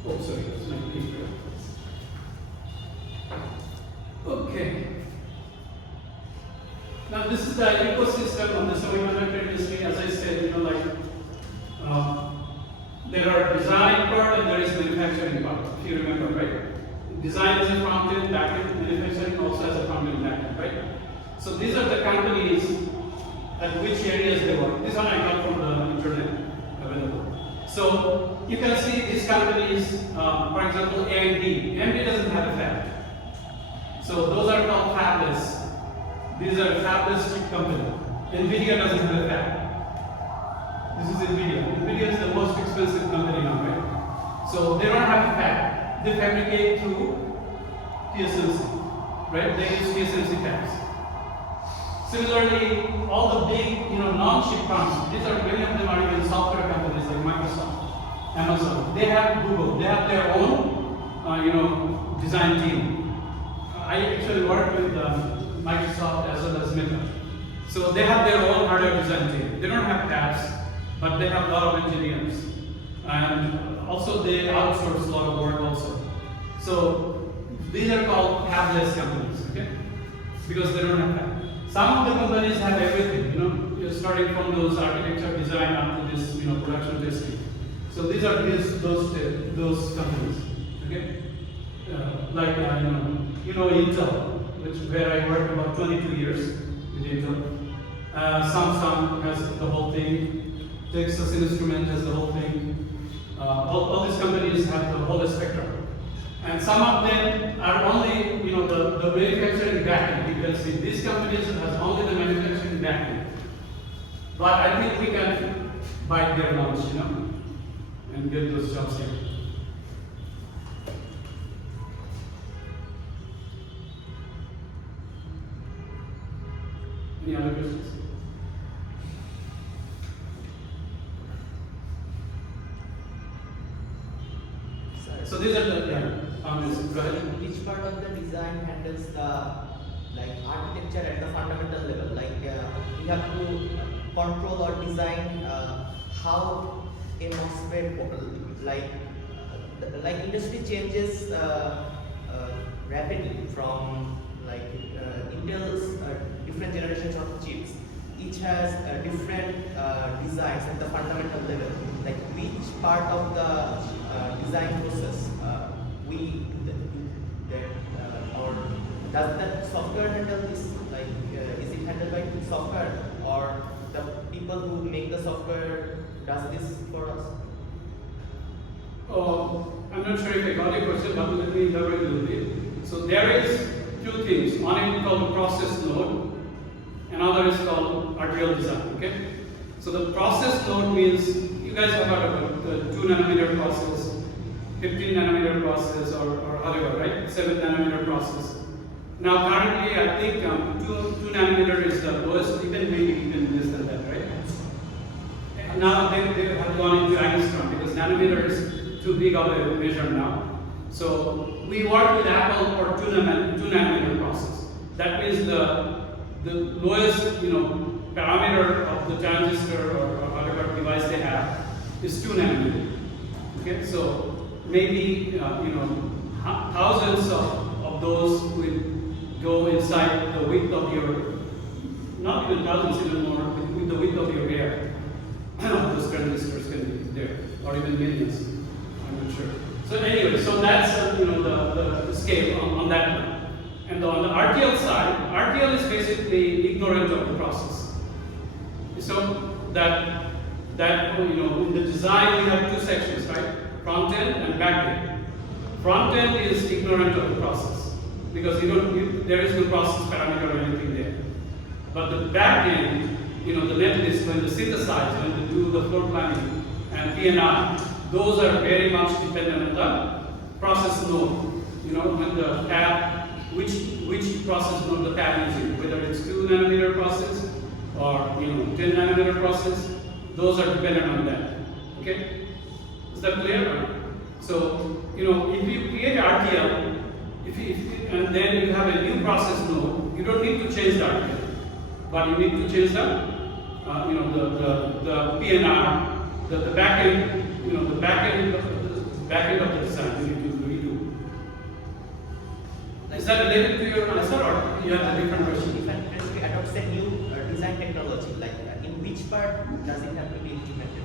Oh, sorry, that's my paper. Okay. Now this is the ecosystem of the semiconductor industry. As I said, there are are design part and there is manufacturing part, if you remember, right? Design is a front end, back end, manufacturing also has a front end, back end, right? So these are the companies at which areas they work. This one I got from the internet available. So you can see these companies, for example, AMD. AMD doesn't have a fab. So those are called fabless. These are fabless chip company. NVIDIA doesn't have a fab. This is NVIDIA. NVIDIA is the most expensive company now, right? So they don't have a fab. They fabricate through TSMC, right? They use TSMC fabs. Similarly, all the big, non-chip firms, these are many of them are even software companies like Microsoft, Amazon. They have Google. They have their own, design team. I actually work with Microsoft as well as Meta. So they have their own hardware design team. They don't have fabs, but they have a lot of engineers. And also they outsource a lot of work also. So these are called fabless companies, okay? Because they don't have fab. Some of the companies have everything, you're starting from those architecture design up to this, production testing. So these are those companies, okay? Like Intel, where I worked about 22 years with Intel. Samsung has the whole thing. Texas Instruments has the whole thing. All these companies have the whole spectrum. And some of them are only, the manufacturing backend. You can see these companies has only the manufacturing backend. But I think we can bite their lunch, and get those jobs here. Any other questions? So these are the founders. Go ahead. Which part of the design handles the architecture at the fundamental level? You have to control or design how a MOSFET industry changes rapidly from Intel's different generations of chips. Each has different designs at the fundamental level. Which part of the design process we do that, or does that software handle this? Is it handled by software, or the people who make the software does this for us? I'm not sure if I got your question, but let me elaborate a little bit. So there is two things. One is called process node, another is called RTL design. Okay. So the process node means you guys have heard about the 2 nanometer process, 15 nanometer process, or whatever, right? 7 nanometer process. Now currently, I think 2 nanometer is the lowest, maybe even less than that, right? Now they have gone into angstrom because nanometer is too big of a measure now. So we work with Apple for 2 nanometer process. That means the lowest parameter of the transistor or whatever device they have is 2 nanometer. Okay, so maybe thousands of those will go inside the width of your, not even thousands, even more, with the width of your hair. Those transistors can be there, or even millions. I'm not sure. So anyway, so that's the scale on that one. And on the RTL side, RTL is basically ignorant of the process. So that in the design we have two sections, right? Front end and back end. Front end is ignorant of the process because there is no process parameter or anything there. But the back end, the netlist, when they synthesize, when they do the floor planning and P&R, those are very much dependent on the process node. When the fab, which process node the fab is using, whether it's 2 nanometer process or 10 nanometer process, those are dependent on that. Okay, is that clear? So if you create RTL, and then you have a new process node, you don't need to change the RTL, but you need to change the P&R, the back end. The back end of the design you need to redo. Is that related to your answer, or you have a different question? If an industry adopts a new design technology, in which part does it have to be implemented?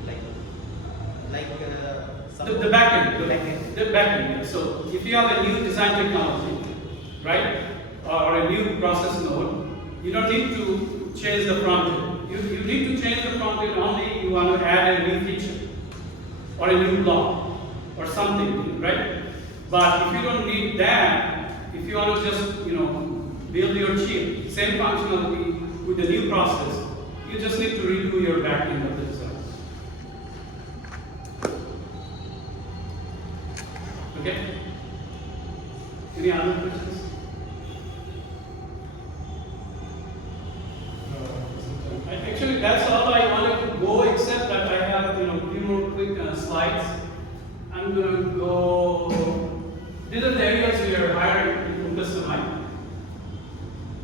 The back end. The back end. The back end. Yeah. So if you have a new design technology, right, or a new process node, you don't need to change the front end. You need to change the front end only you want to add a new feature or a new block or something, right? But if you don't need that, if you want to just build your chip, same functionality with the new process, you just need to redo your back end of the design. Okay? Any other questions? Actually, that's all I wanted to go, except that I have few more quick slides. I'm going to go. These are the areas we are hiring in ULKASEMI.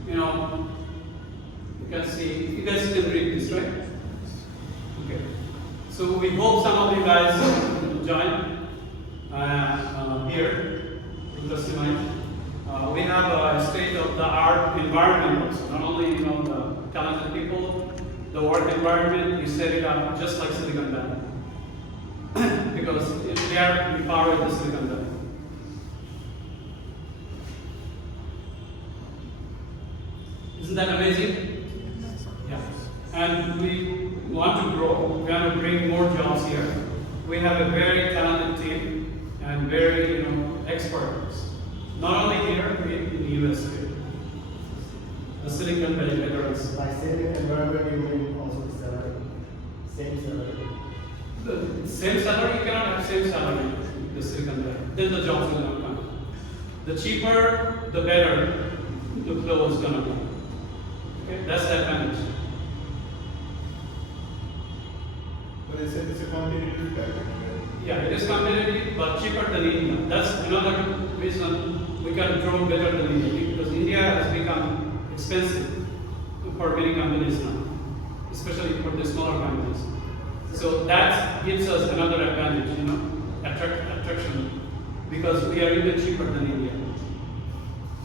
You can see, you guys can read this, right? Okay. So we hope some of you guys will join here in ULKASEMI. We have a state-of-the-art environment also. Not only the talented people, the work environment, we set it up just like Silicon Valley. Because we are empowered with Silicon Valley. Isn't that amazing? Yeah. And we want to grow. We want to bring more jobs here. We have a very talented team and very experts. Not only here, but in the US too. The Silicon Valley veterans. By saying environment, you mean also the salary? Same salary? The same salary, you cannot have same salary in the Silicon Valley. Then the jobs will not come. The cheaper, the better the flow is going to be. Okay? That's the advantage. But it's a competitive package. Yeah, it is competitive, but cheaper than India. That's another reason we can grow better than India, because India has become expensive for many companies now, especially for the smaller companies. So that gives us another advantage, attraction, because we are even cheaper than India.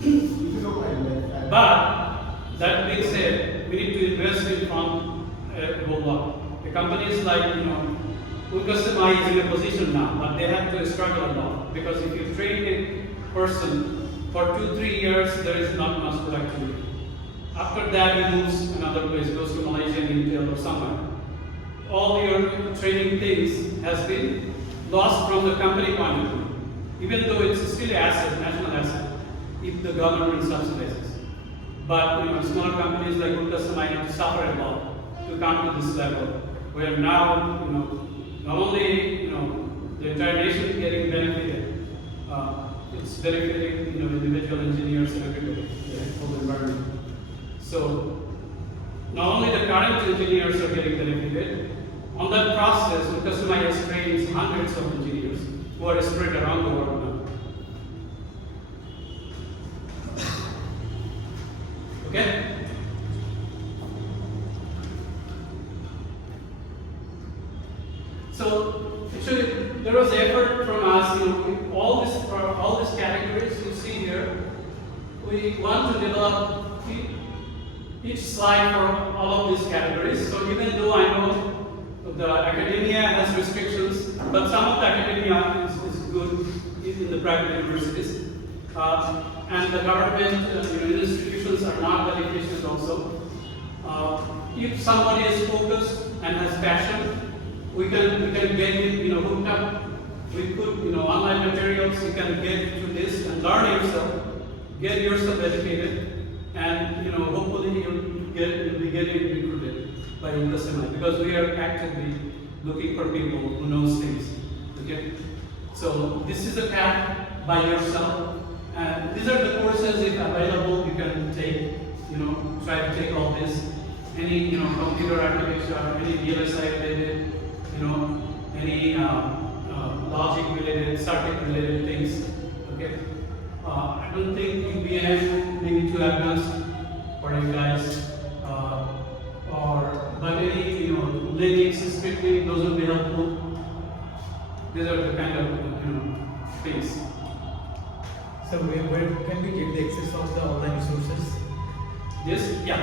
If you don't mind, But that being said, we need to invest in front a whole lot. The companies like ULKASEMI is in a position now, but they have to struggle a lot, because if you train a person for 2-3 years, there is not much productivity. After that, he moves another place, goes to Malaysia, Intel, or somewhere. All your training things has been lost from the company point of view, even though it's still an asset, national asset, if the government subsidizes. But smaller companies like ULKASEMI have to suffer a lot to come to this level, where now not only the entire nation is getting benefited, it's benefiting individual engineers and everybody, the whole environment. So not only the current engineers are getting benefited, on that process, ULKASEMI has trained hundreds of engineers who are spread around the world now. Okay? So actually, there was effort from us. All these categories you see here, we want to develop each slide for all of these categories. So even though I know the academia has restrictions, but some of the academia is good in the private universities, and the government institutions are not that efficient also. If somebody is focused and has passion, we can get it hooked up. We put online materials. You can get into this and learn yourself, get yourself educated, and hopefully you'll be getting recruited by ULKASEMI, because we are actively looking for people who knows things. Okay, so this is a path by yourself, and these are the courses if available you can take. Try to take all this. Any computer architecture, any VLSI related, any logic related, circuit related things. Okay, I don't think UBM may be too advanced for you guys, but any Linux, scripting, those will be helpful. These are the kind of things. So where can we get the access of the online resources? This, yeah,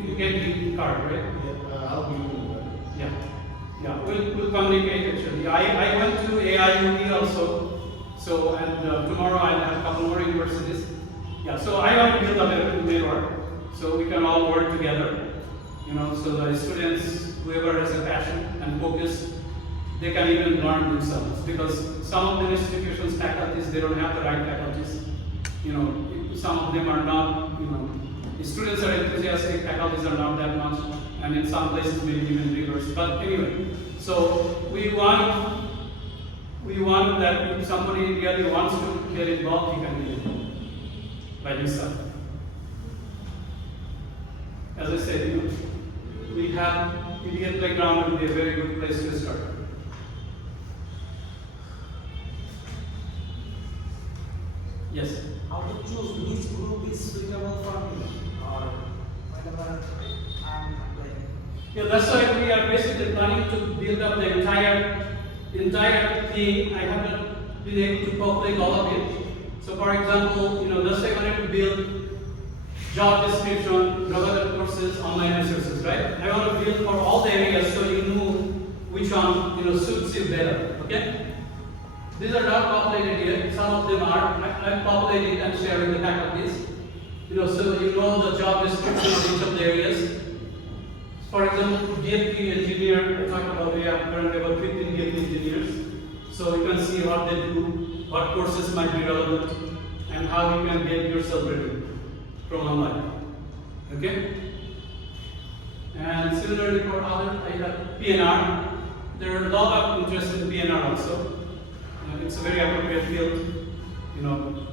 if you get the card, right? Yeah, I'll give you that. Yeah. Yeah, we'll communicate actually. I went to AIUD also, so and tomorrow I'll have a couple more universities. Yeah, so I want to build a network so we can all work together. You know, so the students, whoever has a passion and focus, they can even learn themselves because some of the institutions, faculties, they don't have the right faculties. You know, some of them are not, you know, the students are enthusiastic, faculties are not that much, and in some places maybe even reverse. But anyway, so we want that if somebody really wants to get involved, he can get involved by himself. As I said, you know, we have Indian playground would be a very good place to start. Yes. How to choose which group is suitable for me, or whenever I'm like. Yeah, that's why we are basically planning to build up the entire thing. I haven't been able to populate all of it. So for example, you know, that's why I wanted to build job description, relevant courses, online resources, right? I want to build for all the areas so you know which one, you know, suits you better. Okay? These are not populated yet. Some of them are. I'm populating and sharing the faculties. You know, so you know the job description of each of the areas. For example, BFP engineer, I talked about we have currently about 15 BFP engineers. So you can see what they do, what courses might be relevant, and how you can get yourself ready from online. Okay? And similarly for other, I have PNR. There are a lot of interest in PNR also. It's a very appropriate field, you know.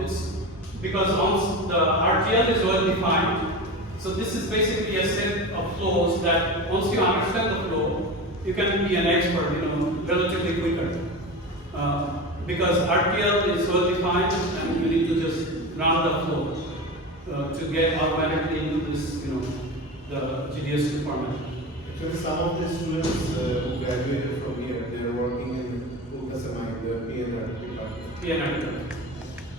It's because once the RTL is well defined, so this is basically a set of flows that once you understand the flow, you can be an expert, you know, relatively quicker. Because RTL is well defined, and you need to just run the flow to get automatically into this, you know, the GDS2 format. Actually, some of the students who graduated from here, they are working in ULKASEMI, the PNR department. PNR.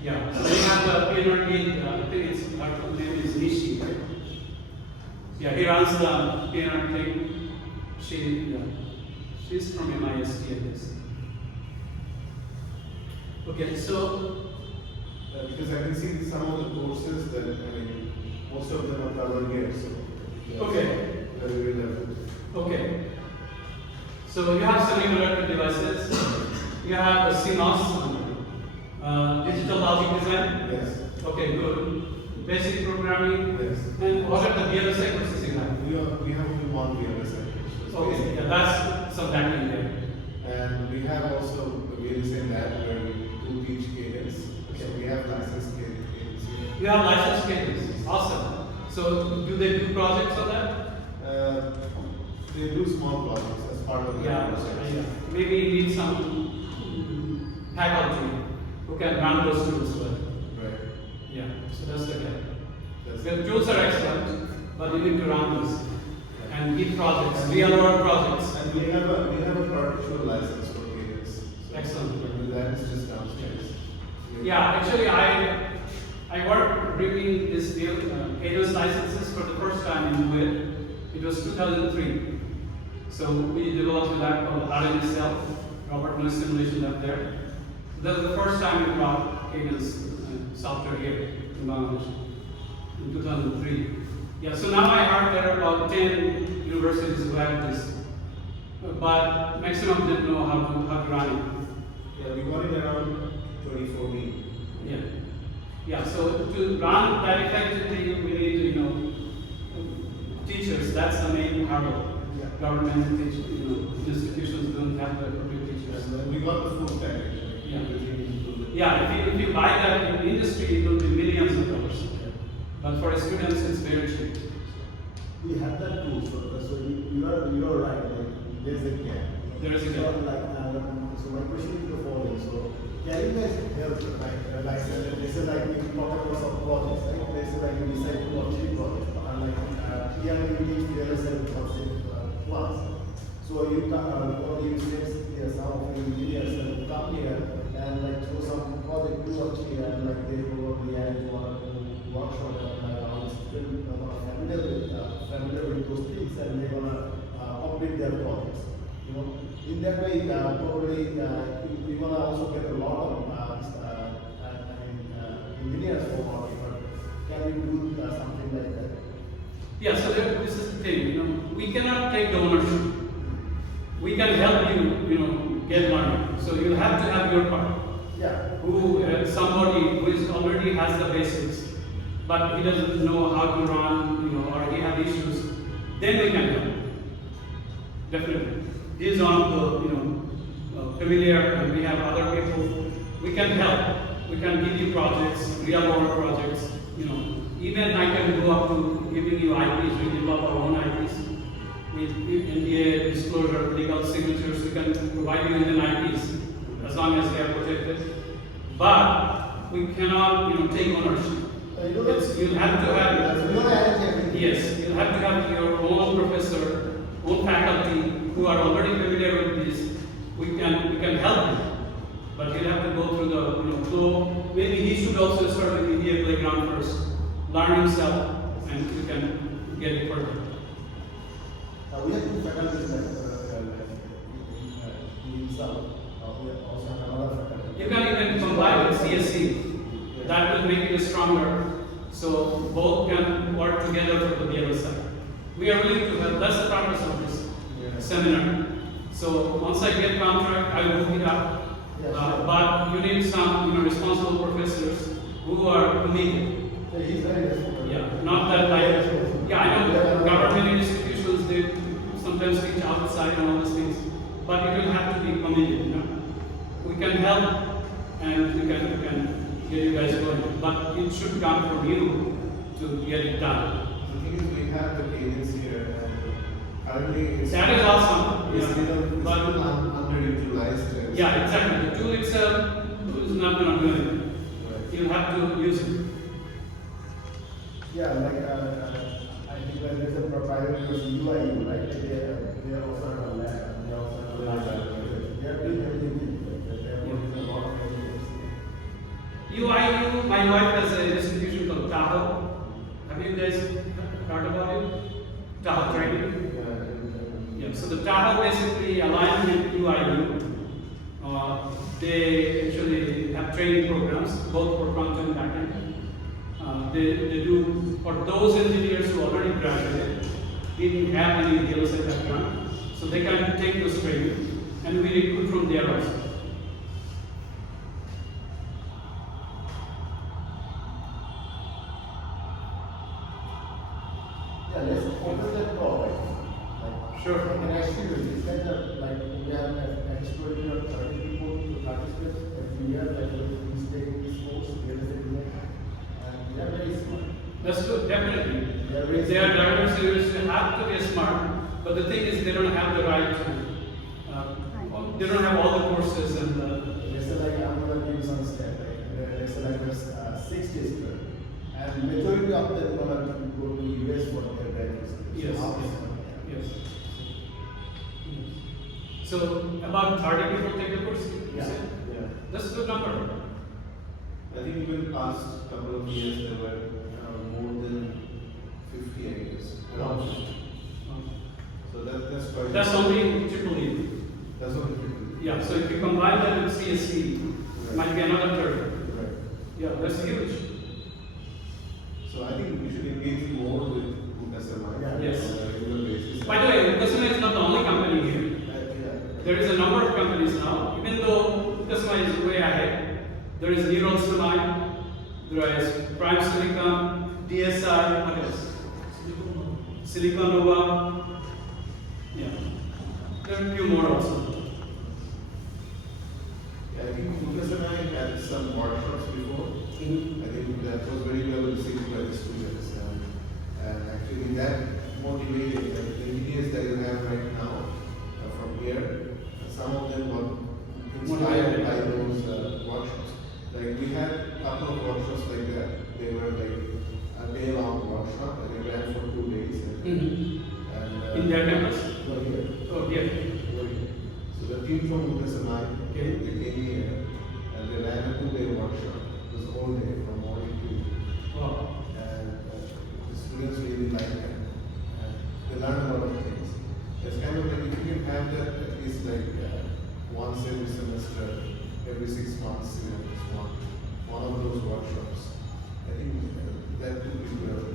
Yeah. So they have the PNR lead, I think it's, her name is Nishi, right? Yeah, he runs the PNR thing. She's from MIST, I guess. Okay, so. Because I can see some of the courses that, I mean, most of them are covered here, so. Yeah, Okay. so very level. Okay. So you have semiconductor devices. You have the CMOS, digital logic design. Yes. Okay, good. Basic programming. Yes. And what are the BLSI courses you have? We have only one VLSI. Okay, yeah, that's some backend there. And we have also a VLSI lab where we do teach cadence. So we have licensed cadence here. You have license cadence. Awesome. So do they do projects on that? They do small projects as part of the Yeah. Maybe you need some faculty who can run those tools well. Right. Yeah. So that's the guy. That's The tools are excellent, but you need to run those and give projects, real world projects. And we have a partial license for cadence. So Excellent. that is just downstairs. Yeah, actually, I worked bringing this deal, cadence licenses for the first time in BUET. It was 2003. So we developed a lab called RNSL, Robert Noise Simulation Lab there. That was the first time we brought cadence software here in Bangladesh in 2003. Yeah, so now I heard there are about 10 universities who have this, but maximum of them know how to run it. Yeah, we got it around 2014. Yeah. Yeah, so to run that effectively, we need, you know, teachers. That's the main hurdle. Yeah. Government institutions don't have the appropriate teachers. And we got the full stack actually. Yeah. Everything included. Yeah, if you buy that in the industry, it will be millions of dollars. But for students, it's very cheap. We have that too, so you are right, like, there's a gap. There is a So, gap. so my question is the following, so can you guys help, like this is like we talk about some projects, right? This is like you decide to achieve projects, and like here you need to realize class. So you can, or you say some of the engineers come here and like throw some project to achieve, and like they probably add one workshop and like how it's still familiar with those things, and they're gonna complete their projects. You know, in that way, probably we will also get a lot of engineers from our department. Can we do something like that? Yeah, so this is the thing, you know, we cannot take the ownership. We can help you, you know, get money. So you have to have your part. Yeah. Who somebody who is already has the basics, but he doesn't know how to run, you know, or he have issues, then we can help. Definitely. He is on the, you know, familiar, and we have other people. We can help. We can give you projects, real world projects. You know, even I can go up to giving you IPs. We develop our own IPs with NDA disclosure, legal signatures. We can provide you with an IPs as long as they are protected. But we cannot, you know, take ownership. You'll have to have, yes, you'll have to have your own professor, own faculty who are already familiar with this. We can help him, but you'll have to go through the, you know, flow. Maybe he should also start with media playground first, learn himself, and you can get it further. We have two faculties in South. We also have another faculty. You can even combine with CSC. That will make it stronger. So both can work together for the BLS side. We are willing to help. That's the purpose of this seminar. So once I get contract, I will move it up. But you need some, you know, responsible professors who are committed. So he's very responsible. Yeah, not that like, yeah, I know government institutions, they sometimes teach outside and all those things, but it will have to be committed, you know. We can help and we can get you guys going, but it should come from you to get it done. The thing is, we have the cadence here, and currently it's That is awesome. It's Yeah. still But underutilized. yeah, exactly. The tool itself is not going to do anything. You'll have to use it. Yeah, like I think that there's a private UIU, right? They are also have a lab. They also have a lab. They are doing everything. They are working a lot of everything. UIU, my wife has an institution called Tahoe. Have you guys heard about it? Tahoe training. Yeah, so the Tahoe basically aligned with UIU. They actually have training programs, both for front and back end. They do, for those engineers who already graduated, didn't have any BLS background, so they can take those training, and we recruit from there also. Yeah, let's open that door. Like, Sure. And actually, it's kind of like we have an exploratory of 30 people to participate every year, like we stay in this course, there is a design, and they are very smart. That's good, definitely. They are very They are smart. diverse, they have to be smart, but the thing is they don't have the right, they don't have all the courses and Let's say like I'm going to give you some stat, like let's say like there's 6 districts, and majority of them going to go to US for their graduate studies. yes, How is yes. So about 30 people take the course, you Yeah. said? Yeah. That's a good number. I think in the past couple of years there were more than 50, I guess. Around 50. So that's quite. That's only in Triple E. That's only 50. Yeah, so if you combine that with CSC, it might be another 30. Right. Yeah, that's huge. So I think we should engage more with ULKASEMI Yes. on a regular basis. By the way, ULKASEMI is not the only company here. There is a number of companies now, even though ULKASEMI is way ahead. There is ULKASEMI, there is Prime Silicon, DSI, what else? Silicon Nova. Yeah. There are a few more also. Yeah, I think ULKASEMI had some workshops before. I think that was very well received by the students, and actually that motivated the engineers that you have right now from here. Some of them were inspired by those workshops. Like we had a couple of workshops like that. They were like a day-long workshop, and they ran for 2 days. And, In their campus? Well, here. Oh, yeah. So the team from ULKASEMI, Okay. they came here and they ran a 2-day workshop. It was all day from morning to evening. Wow. And the students really liked it. And they learned a lot of things. It's kind of like have that at least like once every semester, every 6 months, you know, just one of those workshops. I think that would be well.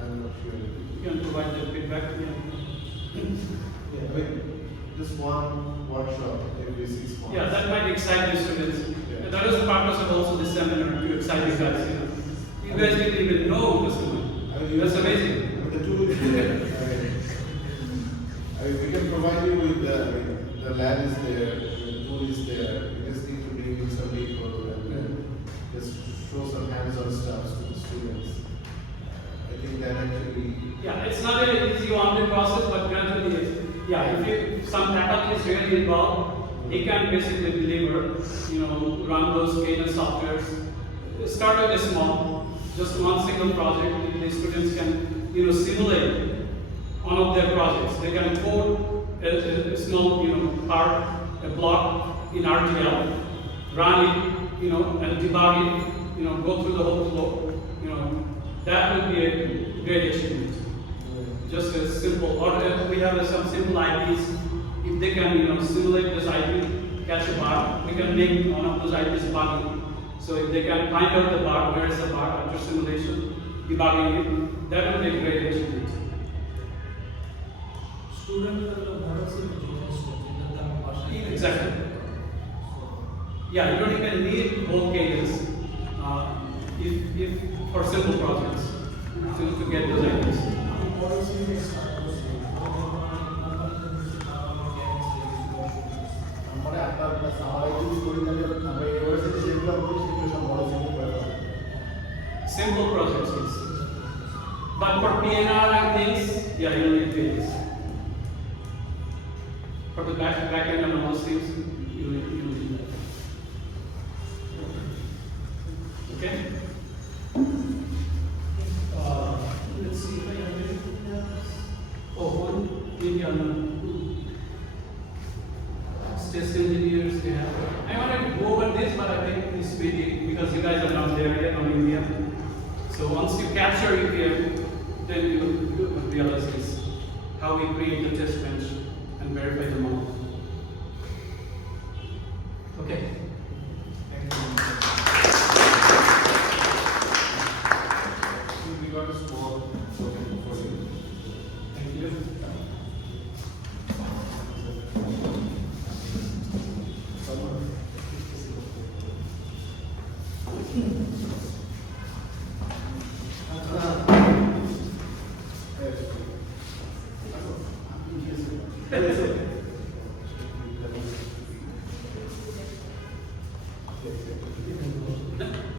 I'm not sure. You can provide the feedback. Yeah. Yeah, I mean, just one workshop every 6 months. Yeah, that might excite the students. Yeah. That is the purpose of also this seminar, to excite you guys. You know, you guys didn't even know ULKASEMI. I mean, That's amazing. I mean, the tool is there. I mean, we can provide you with the lab is there, the tool is there. We just need to bring in some people and just show some hands-on stuff to the students. I think that actually. Yeah, it's not an easy one-day process, but gradually, yeah, if some faculty is really involved, he can basically deliver, run those keynote softwares. Start with a small, just one single project. The students can, simulate one of their projects. They can code a small, part, a block in RTL, run it, and debug it, go through the whole flow. That would be a great achievement. Just a simple, or we have some simple IPs. If they can, simulate this IP, catch a bug, we can make one of those IPs buggy. So if they can find out the bug, where is the bug after simulation, debugging it, that would be a great achievement. Exactly. Yeah, you don't even need whole cadence if for simple projects to get those ideas. Simple projects, yes. But for PNR and things, yeah, you don't need cadence. For the back end and all those things, you need that. Okay? Let's see if I have anything else. Oh, one maybe on test engineers, they have. I wanted to go over this, but I think it's maybe because you guys are not there yet on India. So once you capture it here, then you will realize this, how we create the test bench and verify the model. Okay. Thank you. We got a small token for you. Thank you. Yes, yes.